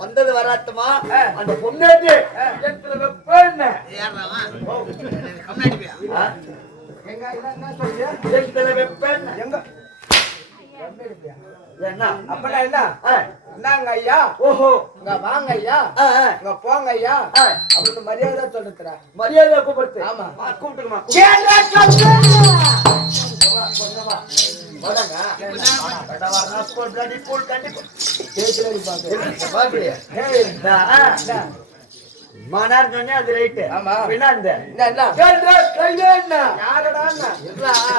வந்தது வராட்டுமா அந்த பொண்ணாட்டி அப்பனா என்ன என்னங்க ஐயா ஓஹோ இங்க வாங்க ஐயா இங்க போங்க ஐயா அப்படின்னு மரியாதை சொல்லுறா மரியாதை கூப்பிடுத்து ஆமா கூப்பிட்டுமா மனார் சொன்னே அது ரைட்டு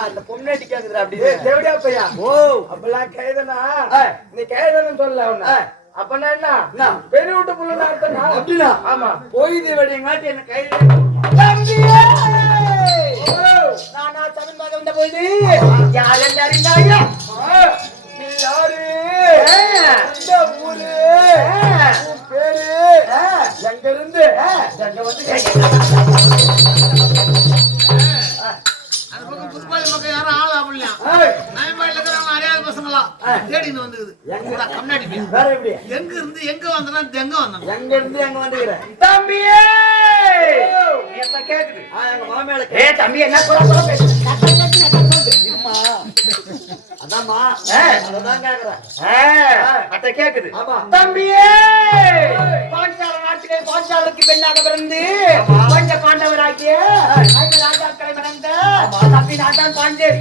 அந்த பொண்ணாட்டி கேக்குதுடா அப்படி தேவடியா பையா ஓ அப்பெல்லாம் கைதனா நீ கைதன்னு சொல்லல அவன அப்பனா என்ன பெரிய வீட்டு புள்ள அர்த்தம் அப்படின்னா ஆமா போய் தேவடியங்காட்டி என்ன கையில நானா தமிழ் மகன் வந்த போது யாரும் அறிந்தாயா நீ யாரு இந்த ஊரு பேரு எங்க இருந்து எங்க வந்து அந்த பக்கம் புதுப்பாளைய மக்கள் யாரும் ஆளா அப்படியா நயம்பாடியில் இருக்கிறவங்க அறியாத பசங்களா தேடின்னு வந்துக்குது கம்னாடி வேற எப்படி எங்க இருந்து எங்க வந்தனா எங்க வந்தான் எங்க இருந்து எங்க வந்துக்கிறேன் தம்பியே கேக்குது எங்க மாமியால தம்பி என்ன சொல்ல அதாம்மா அதான் கேக்குறேன் அட்ட கேக்குது ஆமா தம்பியே பாஞ்சால நாட்டிலே பாஞ்சாலுக்கு பெண்ணாக பிறந்து பஞ்ச பாண்டவராகிய ஐந்து ராஜாக்களை மணந்த தம்பி நாட்டான் பாஞ்சேரி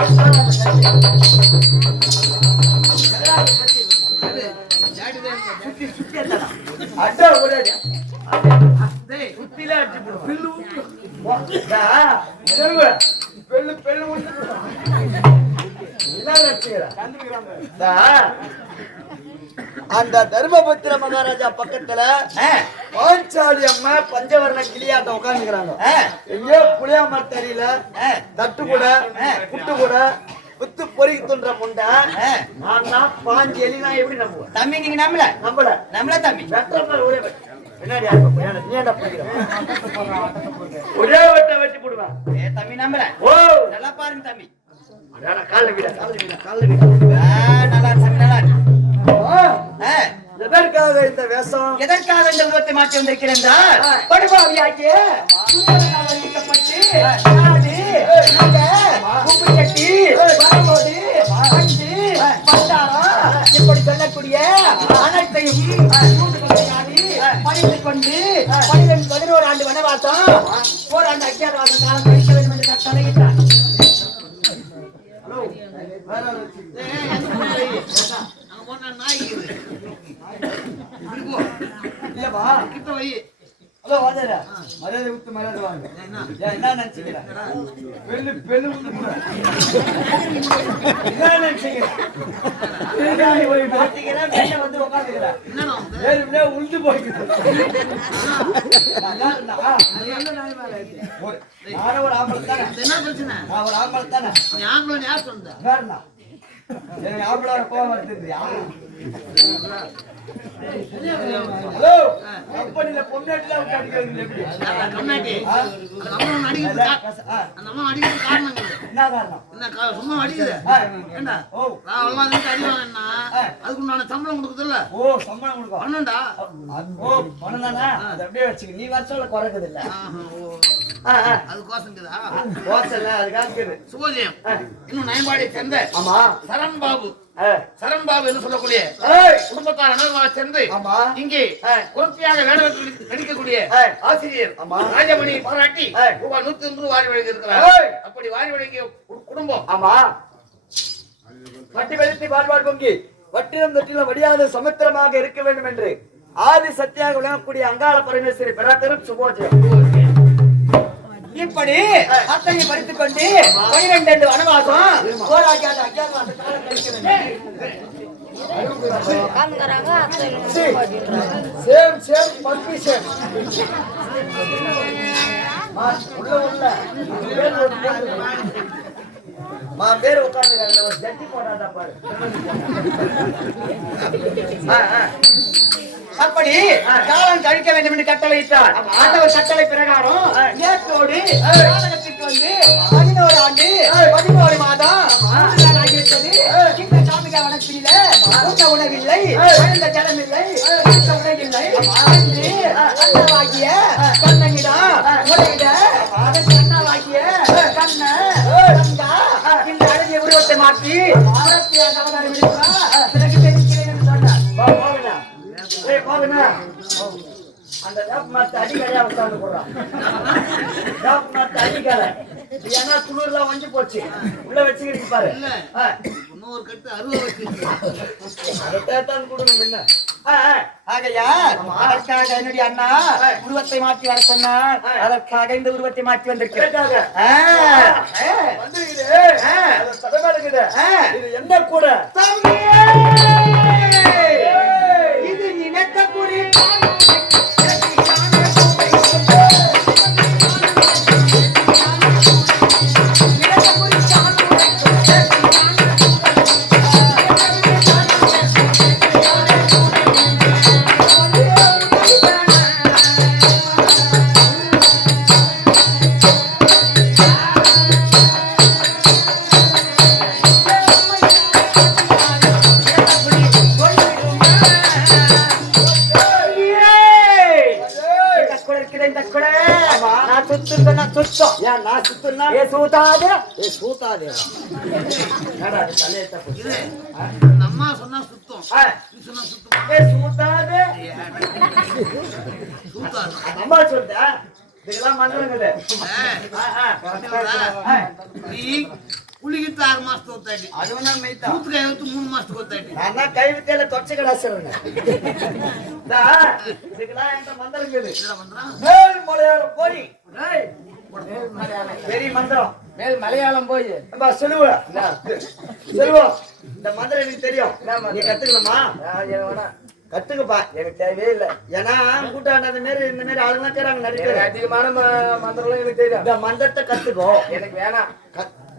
அட்டோ அந்த தர்மபுத்திர மகாராஜா பக்கத்துல பாஞ்சாலி அம்மா பஞ்சவர்ண கிளியாட்டம் உட்காந்துக்கிறாங்க எங்கேயோ புளியா மரத்தடியில தட்டு கூட புட்டு கூட புத்து பொறுக்கி துன்ற முண்டை நான் தான் பாஞ்சு எலி நான் எப்படி நம்புவேன் தம்பி நீங்க நம்மள தம்பி ஒரே பின்னாடி நீ என்ன பிடிக்கிற ஒரே வெட்ட வெட்டி போடுவேன் தம்பி நம்பல ஓ நல்லா பாருங்க தம்பி கால விட நல்லா நல்லா எதற்காக இந்த வேஷம் எதற்காக இந்த உருவத்தை மாற்றி வந்திருக்கிறேன் என்றால் படுபாவியாக்கி வர்ணிக்கப்பட்டு உப்பு கட்டி வரவோடு அஞ்சு பண்டாரம் இப்படி சொல்லக்கூடிய அனைத்தையும் படித்துக் கொண்டு 11 ஆண்டு வனவாசம் 4 ஆண்டு அஜ்ஞாதவாசம் காலம் கழிக்க வேண்டும் என்று தலையிட்டார். கிட்ட வை ஹலோ வாதரா மரியாதை விட்டு மரியாதை வாங்க என்ன நினைச்சுக்கிறேன் பெண்ணு என்ன நினைச்சுக்கிறேன் வந்து உட்காந்துக்கிறேன் உளுந்து போய்க்குது என்ன பிரச்சனை நான் ஒரு ஆம்பளை தானே ஆம்பளை யார் சொன்ன வேறண்ணா எனக்கு ஆம்பளை கோவம் வருதுயா? ஹலோ, கம்பெனில பொம்னாட்டில விட்டு அடிக்கிறது எப்படி? கம்னாட்டி அந்த அம்மா அடிக்கிறது அந்த அம்மா அடிக்கிறது காரணம் என்ன காரணம்? என்ன சும்மா அடிக்குது ஏண்டா நான் எல்லாம் அதுக்கு அடி வாங்கினா அதுக்கு நான் சம்பளம் கொடுக்குதுல்ல ஓ சம்பளம் கொடுக்கும் பண்ணண்டா ஓ பண்ணதானே அது அப்படியே வச்சுக்க நீ வருஷம் குறைக்குது இல்ல அது கோசங்குதா கோசல்ல அதுக்காக இருக்குது சுபோஜயம் இன்னும் நயம்பாடியை சேர்ந்த ஆமா சரண் பாபு சரண் பாபு என்று சொல்லக்கூடிய குடும்பத்தார் அனைவருமாக சேர்ந்து ஆமா இங்கே உறுப்பியாக வேடத்தில் நடிக்கக்கூடிய ஆசிரியர் ஆமா ராஜமணி பாராட்டி ரூபாய் 101 வாரி வழங்கி இருக்கிறார் அப்படி வாரி வழங்கிய குடும்பம் ஆமா வட்டி வெளுத்தி வாழ்வாழ் பொங்கி வட்டிலும் தொட்டிலும் வடியாத சமுத்திரமாக இருக்க வேண்டும் என்று ஆதி சத்தியாக விளங்கக்கூடிய அங்காள பரமேஸ்வரி பெறாத்தரும் சுபோஜயம் இப்படி அத்தனை படித்துக் கொண்டு 12 வனவாசம் போராடி அந்த 5 மாச காலம் சேம் சேம் பப்பி சேம் உள்ள பேர் உட்கார்ந்து ஒரு ஜட்டி போடாதா பாரு அப்படி காலம் கழிக்க வேண்டும் என்று கட்டளையிட்டார் ஆண்டவர் கட்டளை பிரகாரம் நேற்றோடு நாடகத்திற்கு வந்து 11 ஆண்டு 11 மாதம் ஆகிவிட்டது இந்த சாமிகா வனத்தில உண்ண உணவில்லை அழுந்த ஜலமில்லை உணவில்லை அன்று அண்ணவாகிய கண்ணனிடம் முறையிட அதற்கு அண்ணவாகிய கண்ண கங்கா இந்த அழகிய உருவத்தை மாற்றி அவதாரம் எடுக்கிறார் பிறகு தெரிவிக்கிறேன் என்று சொன்னார் அந்த மத்த அடிக்கலையா உட்கார்ந்து போடுறான் மத்த அடிக்கலை ஏன்னா துளிர்லாம் வஞ்சி போச்சு உள்ள வச்சுக்கிட்டு பாரு இன்னொரு கட்டு அருவா வச்சு அதைத்தான் கொடுங்க முன்ன ஆகையா அதற்காக என்னுடைய அண்ணா உருவத்தை மாற்றி வர சொன்னார் அதற்காக இந்த உருவத்தை மாற்றி வந்திருக்கிறேன் இது என்ன கூட இது நினைத்த குறி அம்மா சொன்னா சுத்தம் நீ சொன்னா சுத்தம் அம்மா சொல்ற இதெல்லாம் மந்திரங்குது நீ குளிக்கிட்டு 6 மாசத்துக்கு ஒத்தாட்டி அதுவும் மெய்தா கூத்துக்கு 3 மாசத்துக்கு ஒத்தாட்டி நான் கை வித்தையில தொச்ச கடாசுறேன் இதுக்கெல்லாம் என்கிட்ட மந்திரம் இருக்குது மேல் மலையாளம் போய் பெரிய மந்திரம் மேல் மலையாளம் போய் செல்வம் இந்த மந்திரம் எனக்கு தெரியும் நீ கத்துக்கணுமா கத்துக்கப்பா எனக்கு தேவையே இல்லை ஏன்னா கூட்டாண்ட அந்த மாரி இந்த மாதிரி ஆளுங்க கேறாங்க நடிக்கிற அதிகமான மந்திரம் எனக்கு தெரியும் இந்த மந்திரத்தை கத்துக்கோ எனக்கு வேணாம்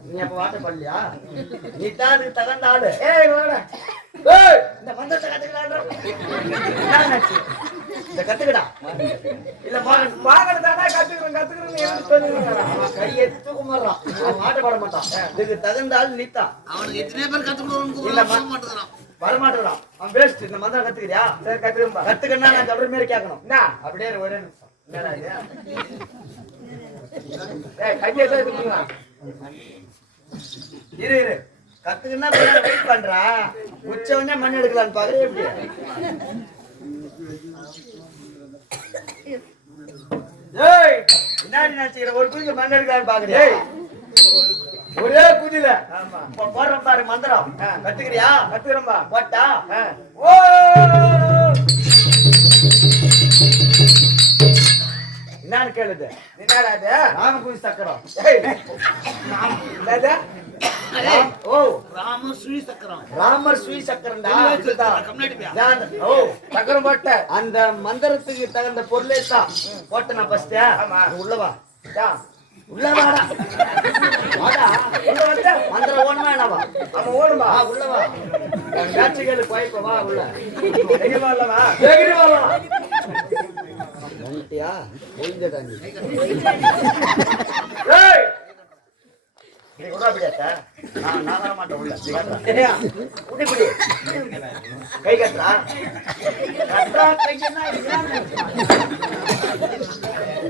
நீ அப்ப வாட்ட பண்ணலையா நீ தான் அதுக்கு தகுந்த ஆளு இந்த மந்திரத்தை கத்துக்கலாம் இந்த கத்துக்கடா இல்ல வாங்கறதானா கத்துக்கிறேன் கை எடுத்து கும்பிடுறான் அவன் மாட்டப்பட மாட்டான் இதுக்கு தகுந்த ஆள் நீத்தான் அவனுக்கு எத்தனை பேர் கத்துக்கணும் மாட்டேங்கிறான் வரமாட்டேங்கிறான் அவன் பேஸ்ட் இந்த மந்திரம் கத்துக்கிறியா சரி கத்துக்கிறேன் கத்துக்கன்னா நான் சொல்ற மாதிரி கேட்கணும் என்ன அப்படியே ஒரே நிமிஷம் என்னடா இது கையை தான் இரு கத்துக்குன்னா வெயிட் பண்றா உச்சவனே மண் எடுக்கலான்னு பாக்குறேன் எப்படி ஏய் என்னடி நினைச்சுக்கிற ஒரு குதிக்க மண் எடுக்கலான்னு பாக்குறேன் ஒரே குதில போடுறோம் பாரு மந்திரம் கத்துக்கிறியா கத்துக்கிறேன்பா போட்டா ஓ என்னன்னு கேளுது என்னடா இது ராமகுதி சக்கரம் என்னது ஓ ராமர் ஸ்ரீ சக்கரம் ராமர் ஸ்ரீ சக்கரம்டா ஓ சக்கரம் போட்ட அந்த மந்திரத்துக்கு தகுந்த பொருளே தான் போட்ட நான் ஃபர்ஸ்ட் உள்ளவா உள்ளவாடா வாடா உள்ள வந்து மந்திர ஓணுமா என்னவா அவன் ஓடுமா உள்ள வா என் பேச்சுகளுக்கு குழப்ப வா உள்ள எங்கேவா இல்லவா வந்துட்டியா ஒழிஞ்சடா நீ ஏய் நீ உடா பிடியாத்தா நான் வர மாட்டேன் உள்ள ஏய்யா உடி பிடி கை கட்டுறா கட்டுறா கைன்னா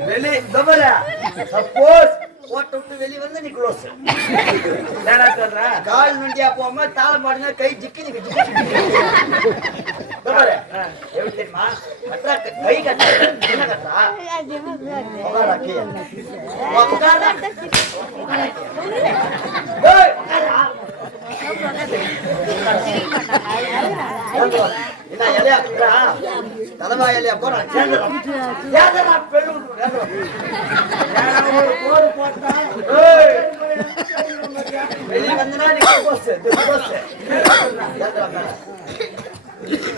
வெளி தபல சப்போஸ் போட்டு விட்டு வெளிய வந்து நீ க்ளோஸ் என்னடா சொல்ற கால் நுண்டியா போகாம தாளம் பாடுங்க கை ஜிக்கி நீ தபல எப்படி தெரியுமா கட்டுறா கை கட்டுறா என்ன கட்டுறா உட்காரா கீழே உட்காரா ஏய் உட்காரா என்ன இலையா குடுறா தலைவா இலையா போறா சேர்ந்துடா பெரும் ஒரு போடு போட்டா வெளிய வந்தனா நீ போஸ்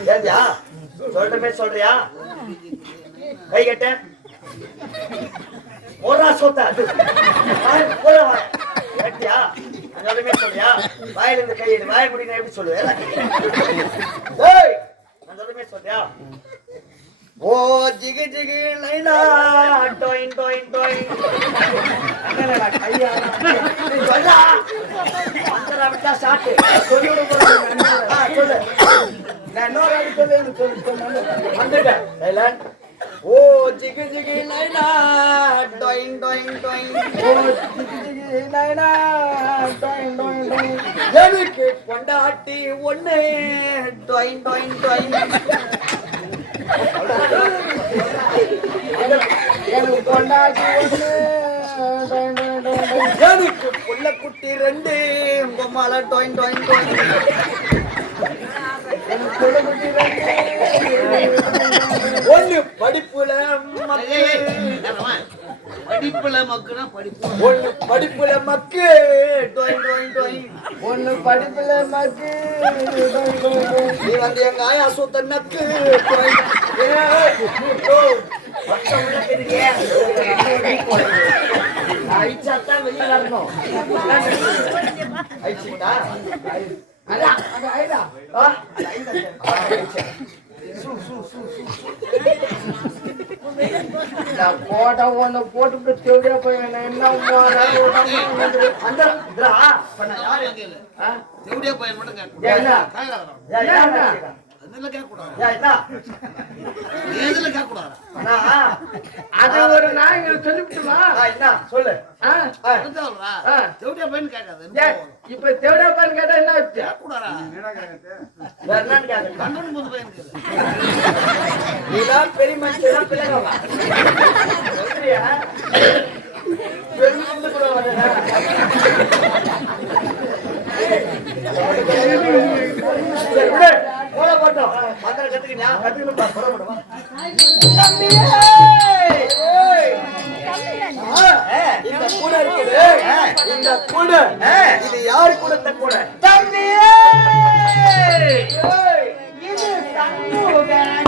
ஏந்தியா சொல்றமே சொல்றியா கை கட்ட போறா சொத்தா போற கட்டியா சொல்றமே சொல்றியா வாயில இருந்து கை எடு வாய் முடினா எப்படி சொல்லுவேன் ஏய் நான் சொல்றமே சொல்றியா ஓ ஜிகி ஜிகி லைனா டோயின் டோயின் டோயின் என்னடா கையா சொல்லா அந்தரா விட்டா சாட்டு சொல்லு சொல்லு நான் இன்னொரு ஆளு சொல்லு வந்துட்ட சைலண்ட் ஓ ஜிகி ஜிகி லைனா டோயின் டோயின் டோயின் ஓ ஜிகி ஜிகி நைனா டோயின் டோயின் டோயின் எனக்கு கொண்டாட்டி ஒண்ணு டோயின் டோயின் டோயின் எனக்கு கொண்டாடி ஒண்ணு எனக்கு புள்ள குட்டி ரெண்டு பொம்மால டோயின் டோயின் டோயின் எனக்கு கொள்ளக்குட்டி ஒண்ணு படிப்புல மக்கு படிப்புல மக்குனா படிப்பு ஒண்ணு படிப்புல மக்கு டோயின் டோயின் டோயின் ஒண்ணு படிப்புல மக்கு நீ வந்து எங்க ஆயா சூத்த நக்கு டோயின் பச்சை உள்ள பெரிய ஐச்சாத்தான் வெளியே வரணும் ஐச்சிட்டா அதான் அது ஐடா நான் போட்டா ஒண்ணு போட்டு தேவையா போய் என்ன அந்த தேவடியா பையன் மட்டும் கேட்கணும் என்ன அதெல்லாம் கேட்கக்கூடாது என்ன ஏதுல கேட்கக்கூடாது அது ஒரு நாய்ங்க சொல்லிவிட்டுமா என்ன சொல்லு தேவடியா பையன் கேட்காது இப்ப தேவையா பையன் கேட்டா என்ன ஆச்சு கேட்கக்கூடாதா வேற என்னன்னு கேட்க கண்ணன் போது பையனுக்கு நீதான் பெரிய மனுஷன் பிள்ளைங்க பெருந்து கூட வரல சரி விடு போட போட்டோம் மந்திரம் கத்துக்கியா கத்துக்கணும் போட போடுவா இந்த கூட இருக்குது இந்த கூட இது யாரு கொடுத்த கூட தம்பியே இது தன்னுடன்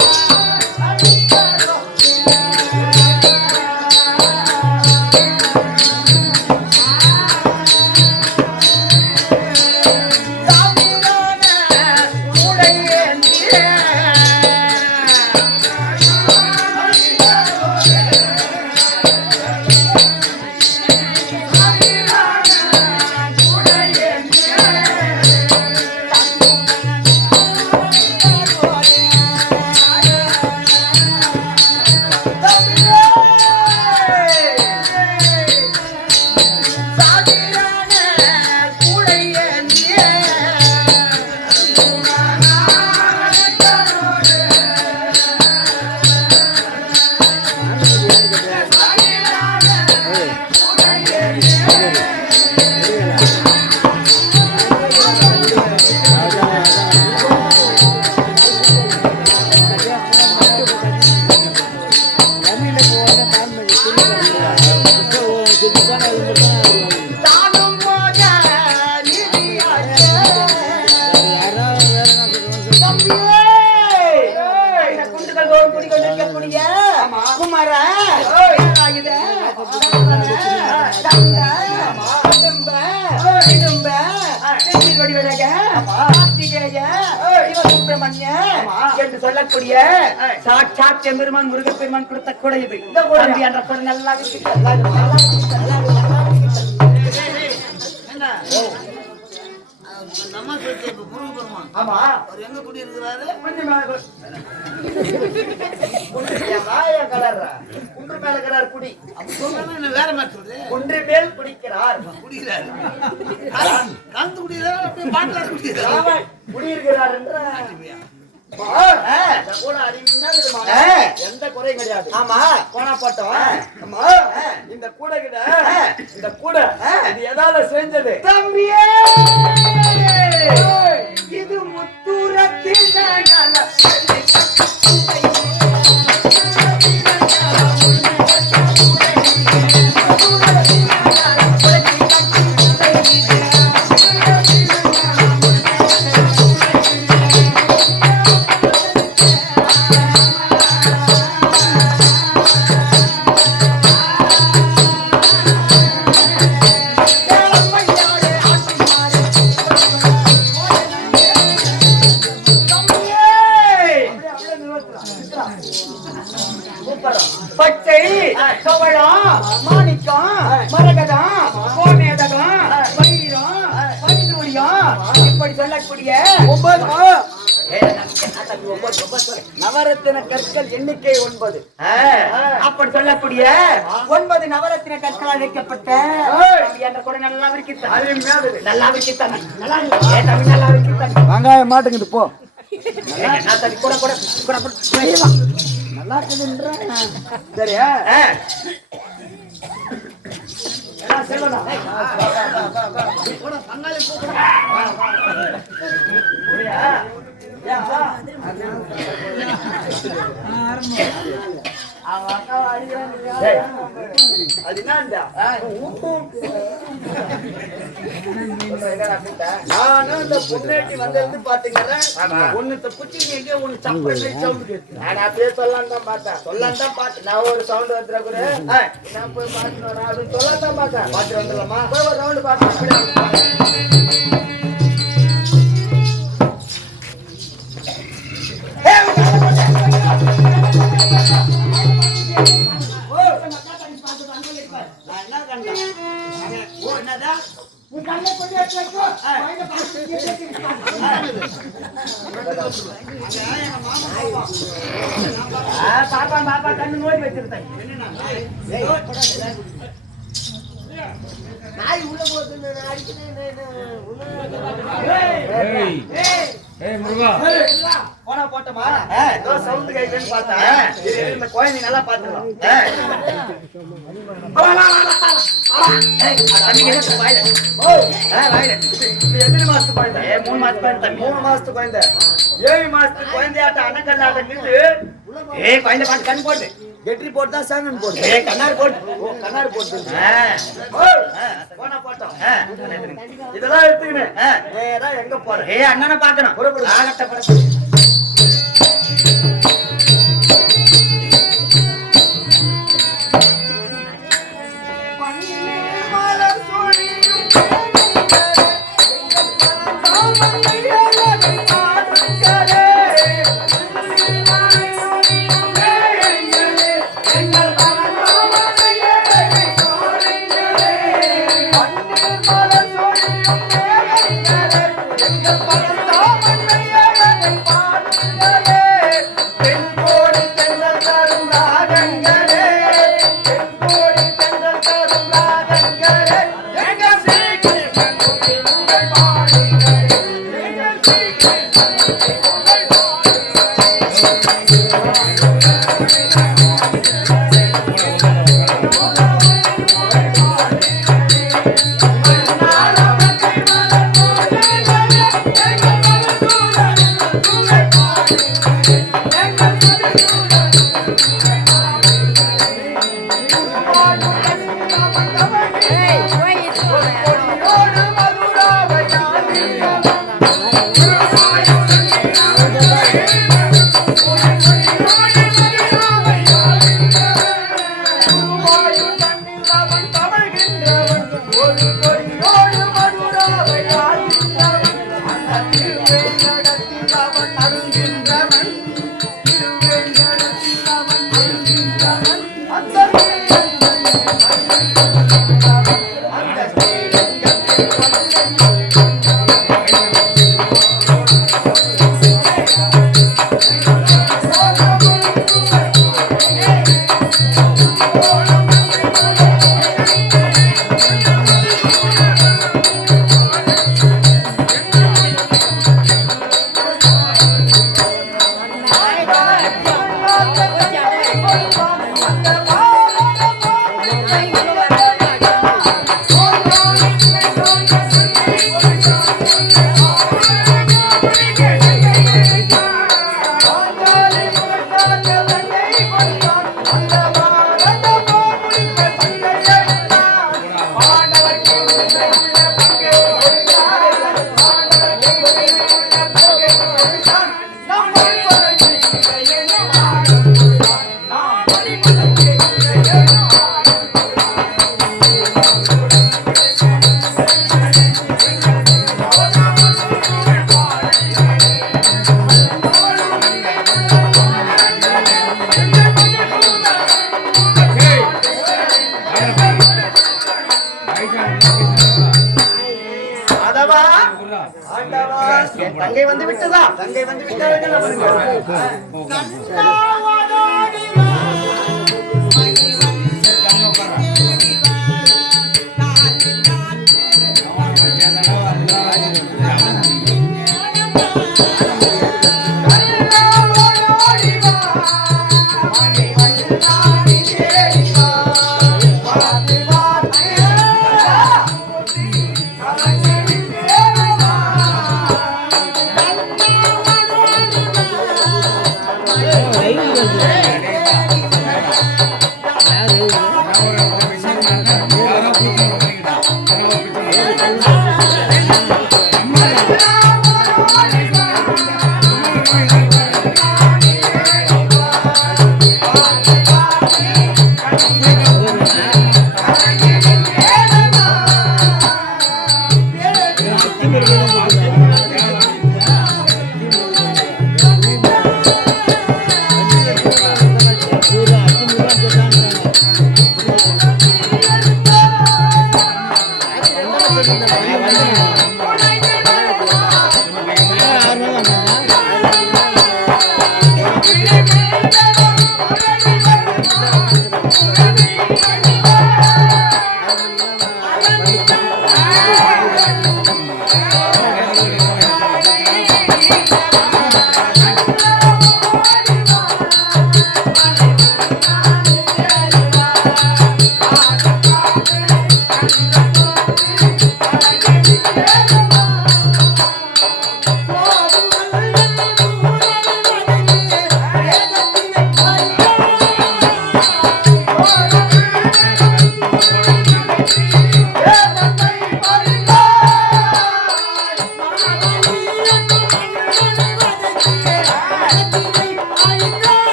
மயூரக கார்த்திகேய சிவசுப்பிரமணிய என்று சொல்லக்கூடிய சாட்சாத் எம்பெருமான் முருகப்பெருமான் கொடுத்த கொடை இது. தம்பி என்ற கொடை நல்லா நம்ம சொல்லிட்டு இப்ப முருகப்பெருமான் ஆமா அவர் எங்க குடி இருக்கிறாரு? குன்று மேல கலர் குடி அப்படி சொன்னா என்ன வேற மாதிரி சொல்றது? குன்று மேல் குடிக்கிறார் குடிக்கிறாரு கலந்து குடிக்கிறாரு அப்படியே பாட்டில குடிக்கிறாரு. குடியிருக்கிறார் என்ற கூட அருமையா இருக்குமா? எந்த குறையும் கிடையாது. ஆமா போனா பாட்டோம். ஆமா இந்த கூட கிட்ட இந்த கூட இது எதால செஞ்சது? தம்பியே இது முத்துரத்தில் பச்சை கவளம் மாணிக்கம் மரகதம் கோமேதகம் வைரம் வைடூரியம் இப்படி சொல்லக்கூடிய 9 நவரத்தின கற்கள் எண்ணிக்கை 9 அப்படி சொல்லக்கூடிய 9 நவரத்தின கற்களால் வைக்கப்பட்ட என்ற கூட நல்லா இருக்கிறது. நல்லா இருக்கிறது. நல்லா தமிழ் நல்லா இருக்கிறது. வெங்காயம் மாட்டுங்குது போ. கூட கூட கூட நல்லா இருக்குதுன்ற சரியா? செல்வனா பங்காளி நானும் இந்த பொண்ணேட்டி வந்திருந்து பாத்துக்கிறேன். ஒண்ணு குச்சி எங்க ஒண்ணு சப்படி சவுண்ட் கேட்கு. நான் அப்படியே சொல்லலாம் தான் பார்த்தேன். சொல்லலாம் தான் பாத்து நான் ஒரு சவுண்ட் வந்துடுற கூட நான் போய் பார்த்துட்டு வரேன் அப்படின்னு சொல்லலாம் தான் பார்த்தேன். பாத்து வந்துடலாமா? போய் ஒரு ரவுண்டு பார்த்தேன். பாப்பா பாப்பா கண்ணு நோடி வச்சிருந்தேன். நாய் உள்ள போகுது நான் அடிக்கிறேன். போனா போட்டோமா? ஏதோ சவுண்ட் கேக்குதுன்னு பார்த்தா இந்த குழந்தை நல்லா பாத்துக்கலாம். எத்தனை மாசத்து குழந்தை? 3 மாசம் குழந்தை. 3 மாசத்து குழந்தை. 7 மாசத்து குழந்தையாட்ட அணக்கல்லாத நின்று குழந்தை பாட்டு கண் போட்டு கெட்டி போட்டு தான் சாங்கன் போட்டு கண்ணாடி போட்டு கண்ணாடி போட்டு போனா போட்டோம். இதெல்லாம் எடுத்துக்கினேன் நேரா எங்க போறேன்? அண்ணனை பாக்கணும். திருவேங்கடத்தில் அவன் அருள்கின்றவன் திருவேங்கடத்தில் அவன் அருள்கின்றவன் அந்த தங்கை வந்து விட்டதா? தங்கை வந்து விட்டார்கள்.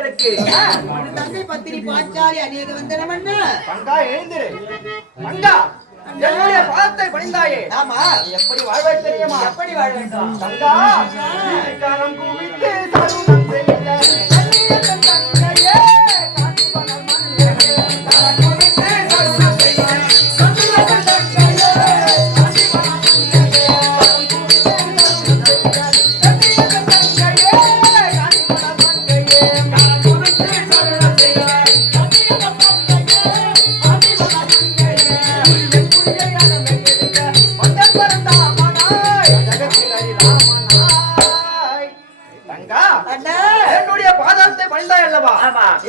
தங்கை பத்தினி பாச்சாலி அநேக வந்தனமன்னா பங்கா எழுந்திரு. பங்கா என்னுடைய பாதத்தை பணிந்தாயே. ஆமா, எப்படி வாழ்வை தெரியுமா? எப்படி வாழ வேண்டும்? பங்கா கரம் குவித்து சருணம் செய்ய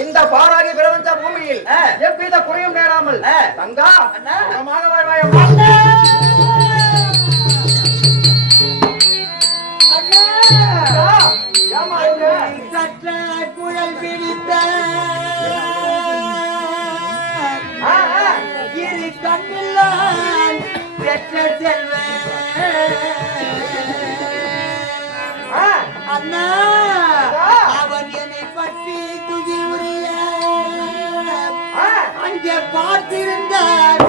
இந்த பாராகி பிரபஞ்ச பூமியில் எவ்வித குறையும் நேராமல் தங்கா வாழ்வாயம். சற்ற குழல் பிடித்த இரு கண்ணில்லான் பெற்ற செல்வ அண்ணா அவன் என்னை பற்றி துகில் உரிய அங்கே பார்த்திருந்தார்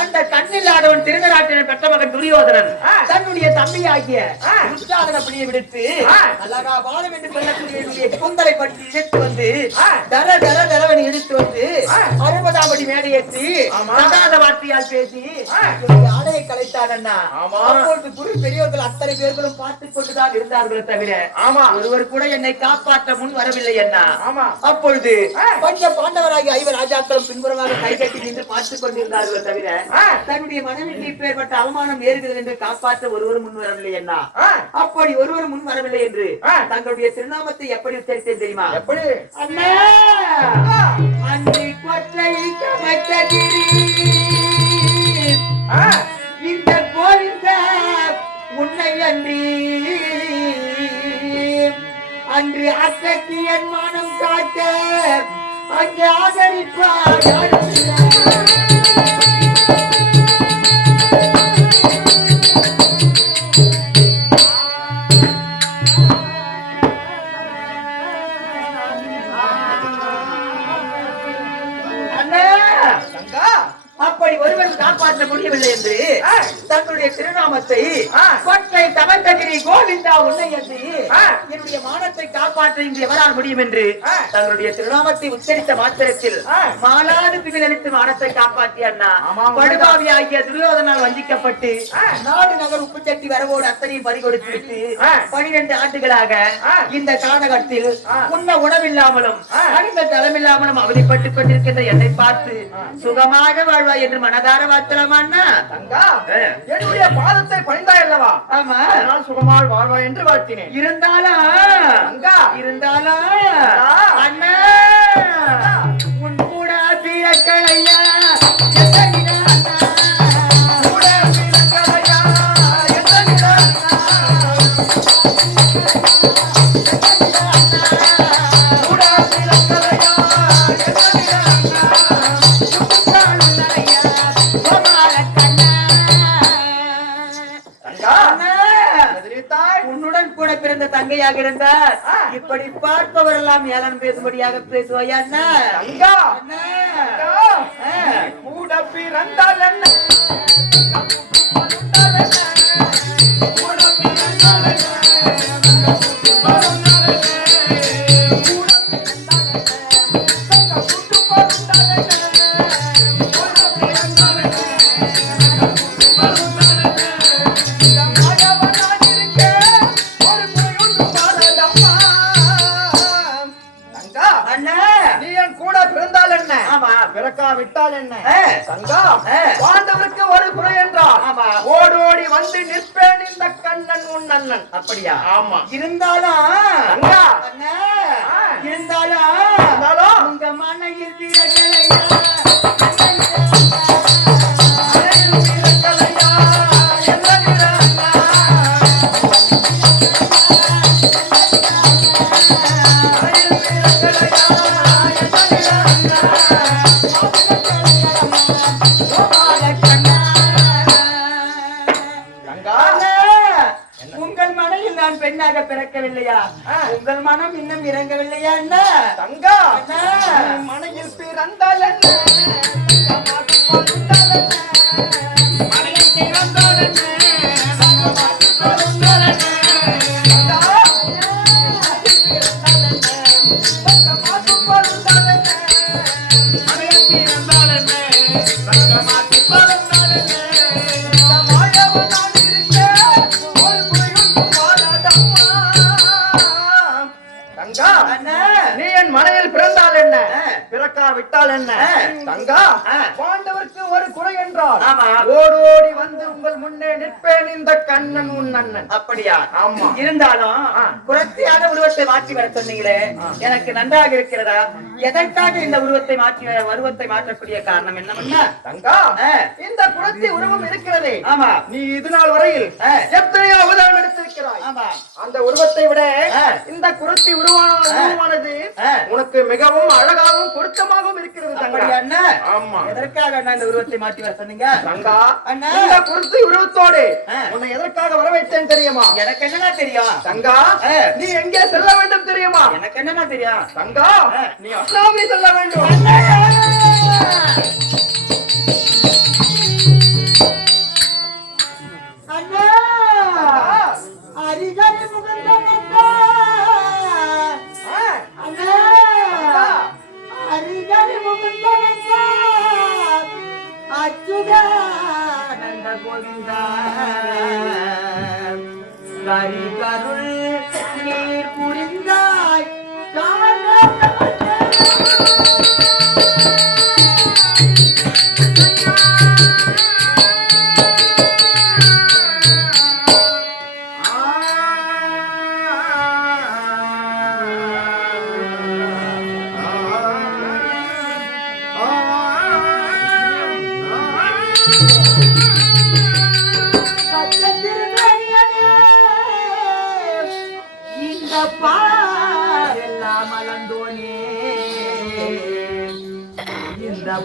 அந்த கண்ணில்லாதவன் திருநராட்டினை பெற்ற மகன் துரியோதனன் தன்னுடைய தம்பியாகிய துச்சாதன பிடியை விடுத்து அழகா பாலம் என்று சொல்லக்கூடிய குந்தலை பற்றி இழுத்து வந்து தர தர தரவனை இழுத்து வந்து 60ஆம் படி மேடையேற்றி அகாத வார்த்தையால் பேசி ஆடையை கலைத்தான் அண்ணா. அப்பொழுது குரு பெரியவர்கள் அத்தனை பேர்களும் பார்த்துக் கொண்டுதான் இருந்தார்களே தவிர ஒருவர் கூட என்னை காப்பாற்ற முன் வரவில்லை அண்ணா. அப்பொழுது பஞ்ச பாண்டவராகி 5 ராஜாக்களும் பின்புறமாக கைகட்டி நின்று பார்த்துக் கொண்டிருந்தார்களே தவிர தன்னுடைய மனைவிக்கு இப்பேற்பட்ட அவமானம் நேருகிறது என்று காப்பாற்ற ஒருவரும் முன் வரவில்லை அண்ணா. அப்படி ஒருவரும் முன் வரவில்லை என்று தங்களுடைய திருநாமத்தை எப்படி உச்சரித்தேன் தெரியுமா? எப்படி? அண்ணா அன்றி கொற்றை கமத்தகிரி இந்த கோவிந்த உன்னை அன்றி அன்று அத்தக்கு என் மானம் காக்க அங்கே ஆதரிப்பார். அப்படி ஒருவன் காப்பாற்ற முடியவில்லை என்று தன்னுடைய திருநாமத்தை கொற்றை தமத்தகிரி கோவிந்தா உன்னை என்று என்னுடைய மானத்தை காப்பாற்ற இன்று எவரால் முடியும் என்று தங்களுடைய திருநாமத்தை உச்சரித்த மாத்திரத்தில் மாலாடு பிகிலளித்து மானத்தை காப்பாற்றிய அண்ணா. படுபாவி ஆகிய துரியோதனால் வஞ்சிக்கப்பட்டு நாடு நகர் உப்பு சட்டி வரவோடு அத்தனையும் பறிகொடுத்து விட்டு 12 ஆண்டுகளாக இந்த காலகட்டத்தில் உண்ண உணவில்லாமலும் அணிந்த தளமில்லாமலும் அவதிப்பட்டுக் கொண்டிருக்கின்ற என்னை பார்த்து சுகமாக வாழ்வாய் என்று மனதார வார்த்தலாமா அண்ணா? என்னுடைய பாதத்தை பணிந்தாய் அல்லவா? ஆமா, அதனால் சுகமாக வாழ்வாய் என்று வாழ்த்தினேன். இருந்தாலும் அண்ணா உன் கூட பிறக்கலையா உன்னுடன் கூட பிறந்த தங்கையாக இருந்தார். இப்படி பார்ப்பவர் எல்லாம் ஏளனம் பேசும்படியாக பேசுவாயா அண்ணா? கூட பிறந்தால் என்ன விட்டால் என்ன தங்கா? பாண்டவருக்கு ஒரு குறை என்றால் ஓடோடி வந்து நிற்பேன் இந்த கண்ணன் உன் அண்ணன். அப்படியா? ஆமா. இருந்தாலும் உங்க மனையில் பிறக்கலையா பெண்ணாக பிறக்கவில்லையா? உங்கள் மனம் இன்னும் இறங்கவில்லையா என்ன தங்கா? மனையில் பிறந்தால் என்ன நீ என் மனையில் பிறந்தால் என்ன பிறக்கா விட்டால் என்ன தங்கா பாண்டவருக்கு ஒரு குறை என்றால் ஆமா. ஓடோடி வந்து உங்கள் முன்னே நிற்பேன் இந்த கண்ணன் உன் அண்ணன். அப்படியா? ஆமா. இருந்தாலும் புரட்சியான உருவத்தை மாற்றி வர சொன்னீங்களே, எனக்கு நன்றாக இருக்கிறதா? எதற்காக இந்த உருவத்தை மாற்றக்கூடிய காரணம் என்ன? தங்கா இந்த புரட்சி உருவம் இருக்கிறதே, ஆமா, நீ இது நாள் வரையில் எத்தனையோ அவதாரம் எடுத்திருக்கிறாய். ஆமா. அந்த உருவத்தை விட இந்த குரத்தி உருவானது உனக்கு மிகவும் அழகாகவும் பொருத்தமாகவும் இருக்கிறது தங்கா. ஆமா. எதற்காக அண்ணா இந்த உருவத்தை மாற்றி வர சொன்னீங்க? தங்கா இந்த குரத்தி உருவத்தோடு உன்னை எதற்காக வர வைத்தேன் தெரியுமா? எனக்கு என்னன்னா தெரியும் தங்கா. நீ எங்கே செல்ல வேண்டும் தெரியுமா? எனக்கு என்னன்னா தெரியும் தங்கா. நீ அஸ்லாமி செல்ல வேண்டும். கருள் நீர் புரிந்தாய்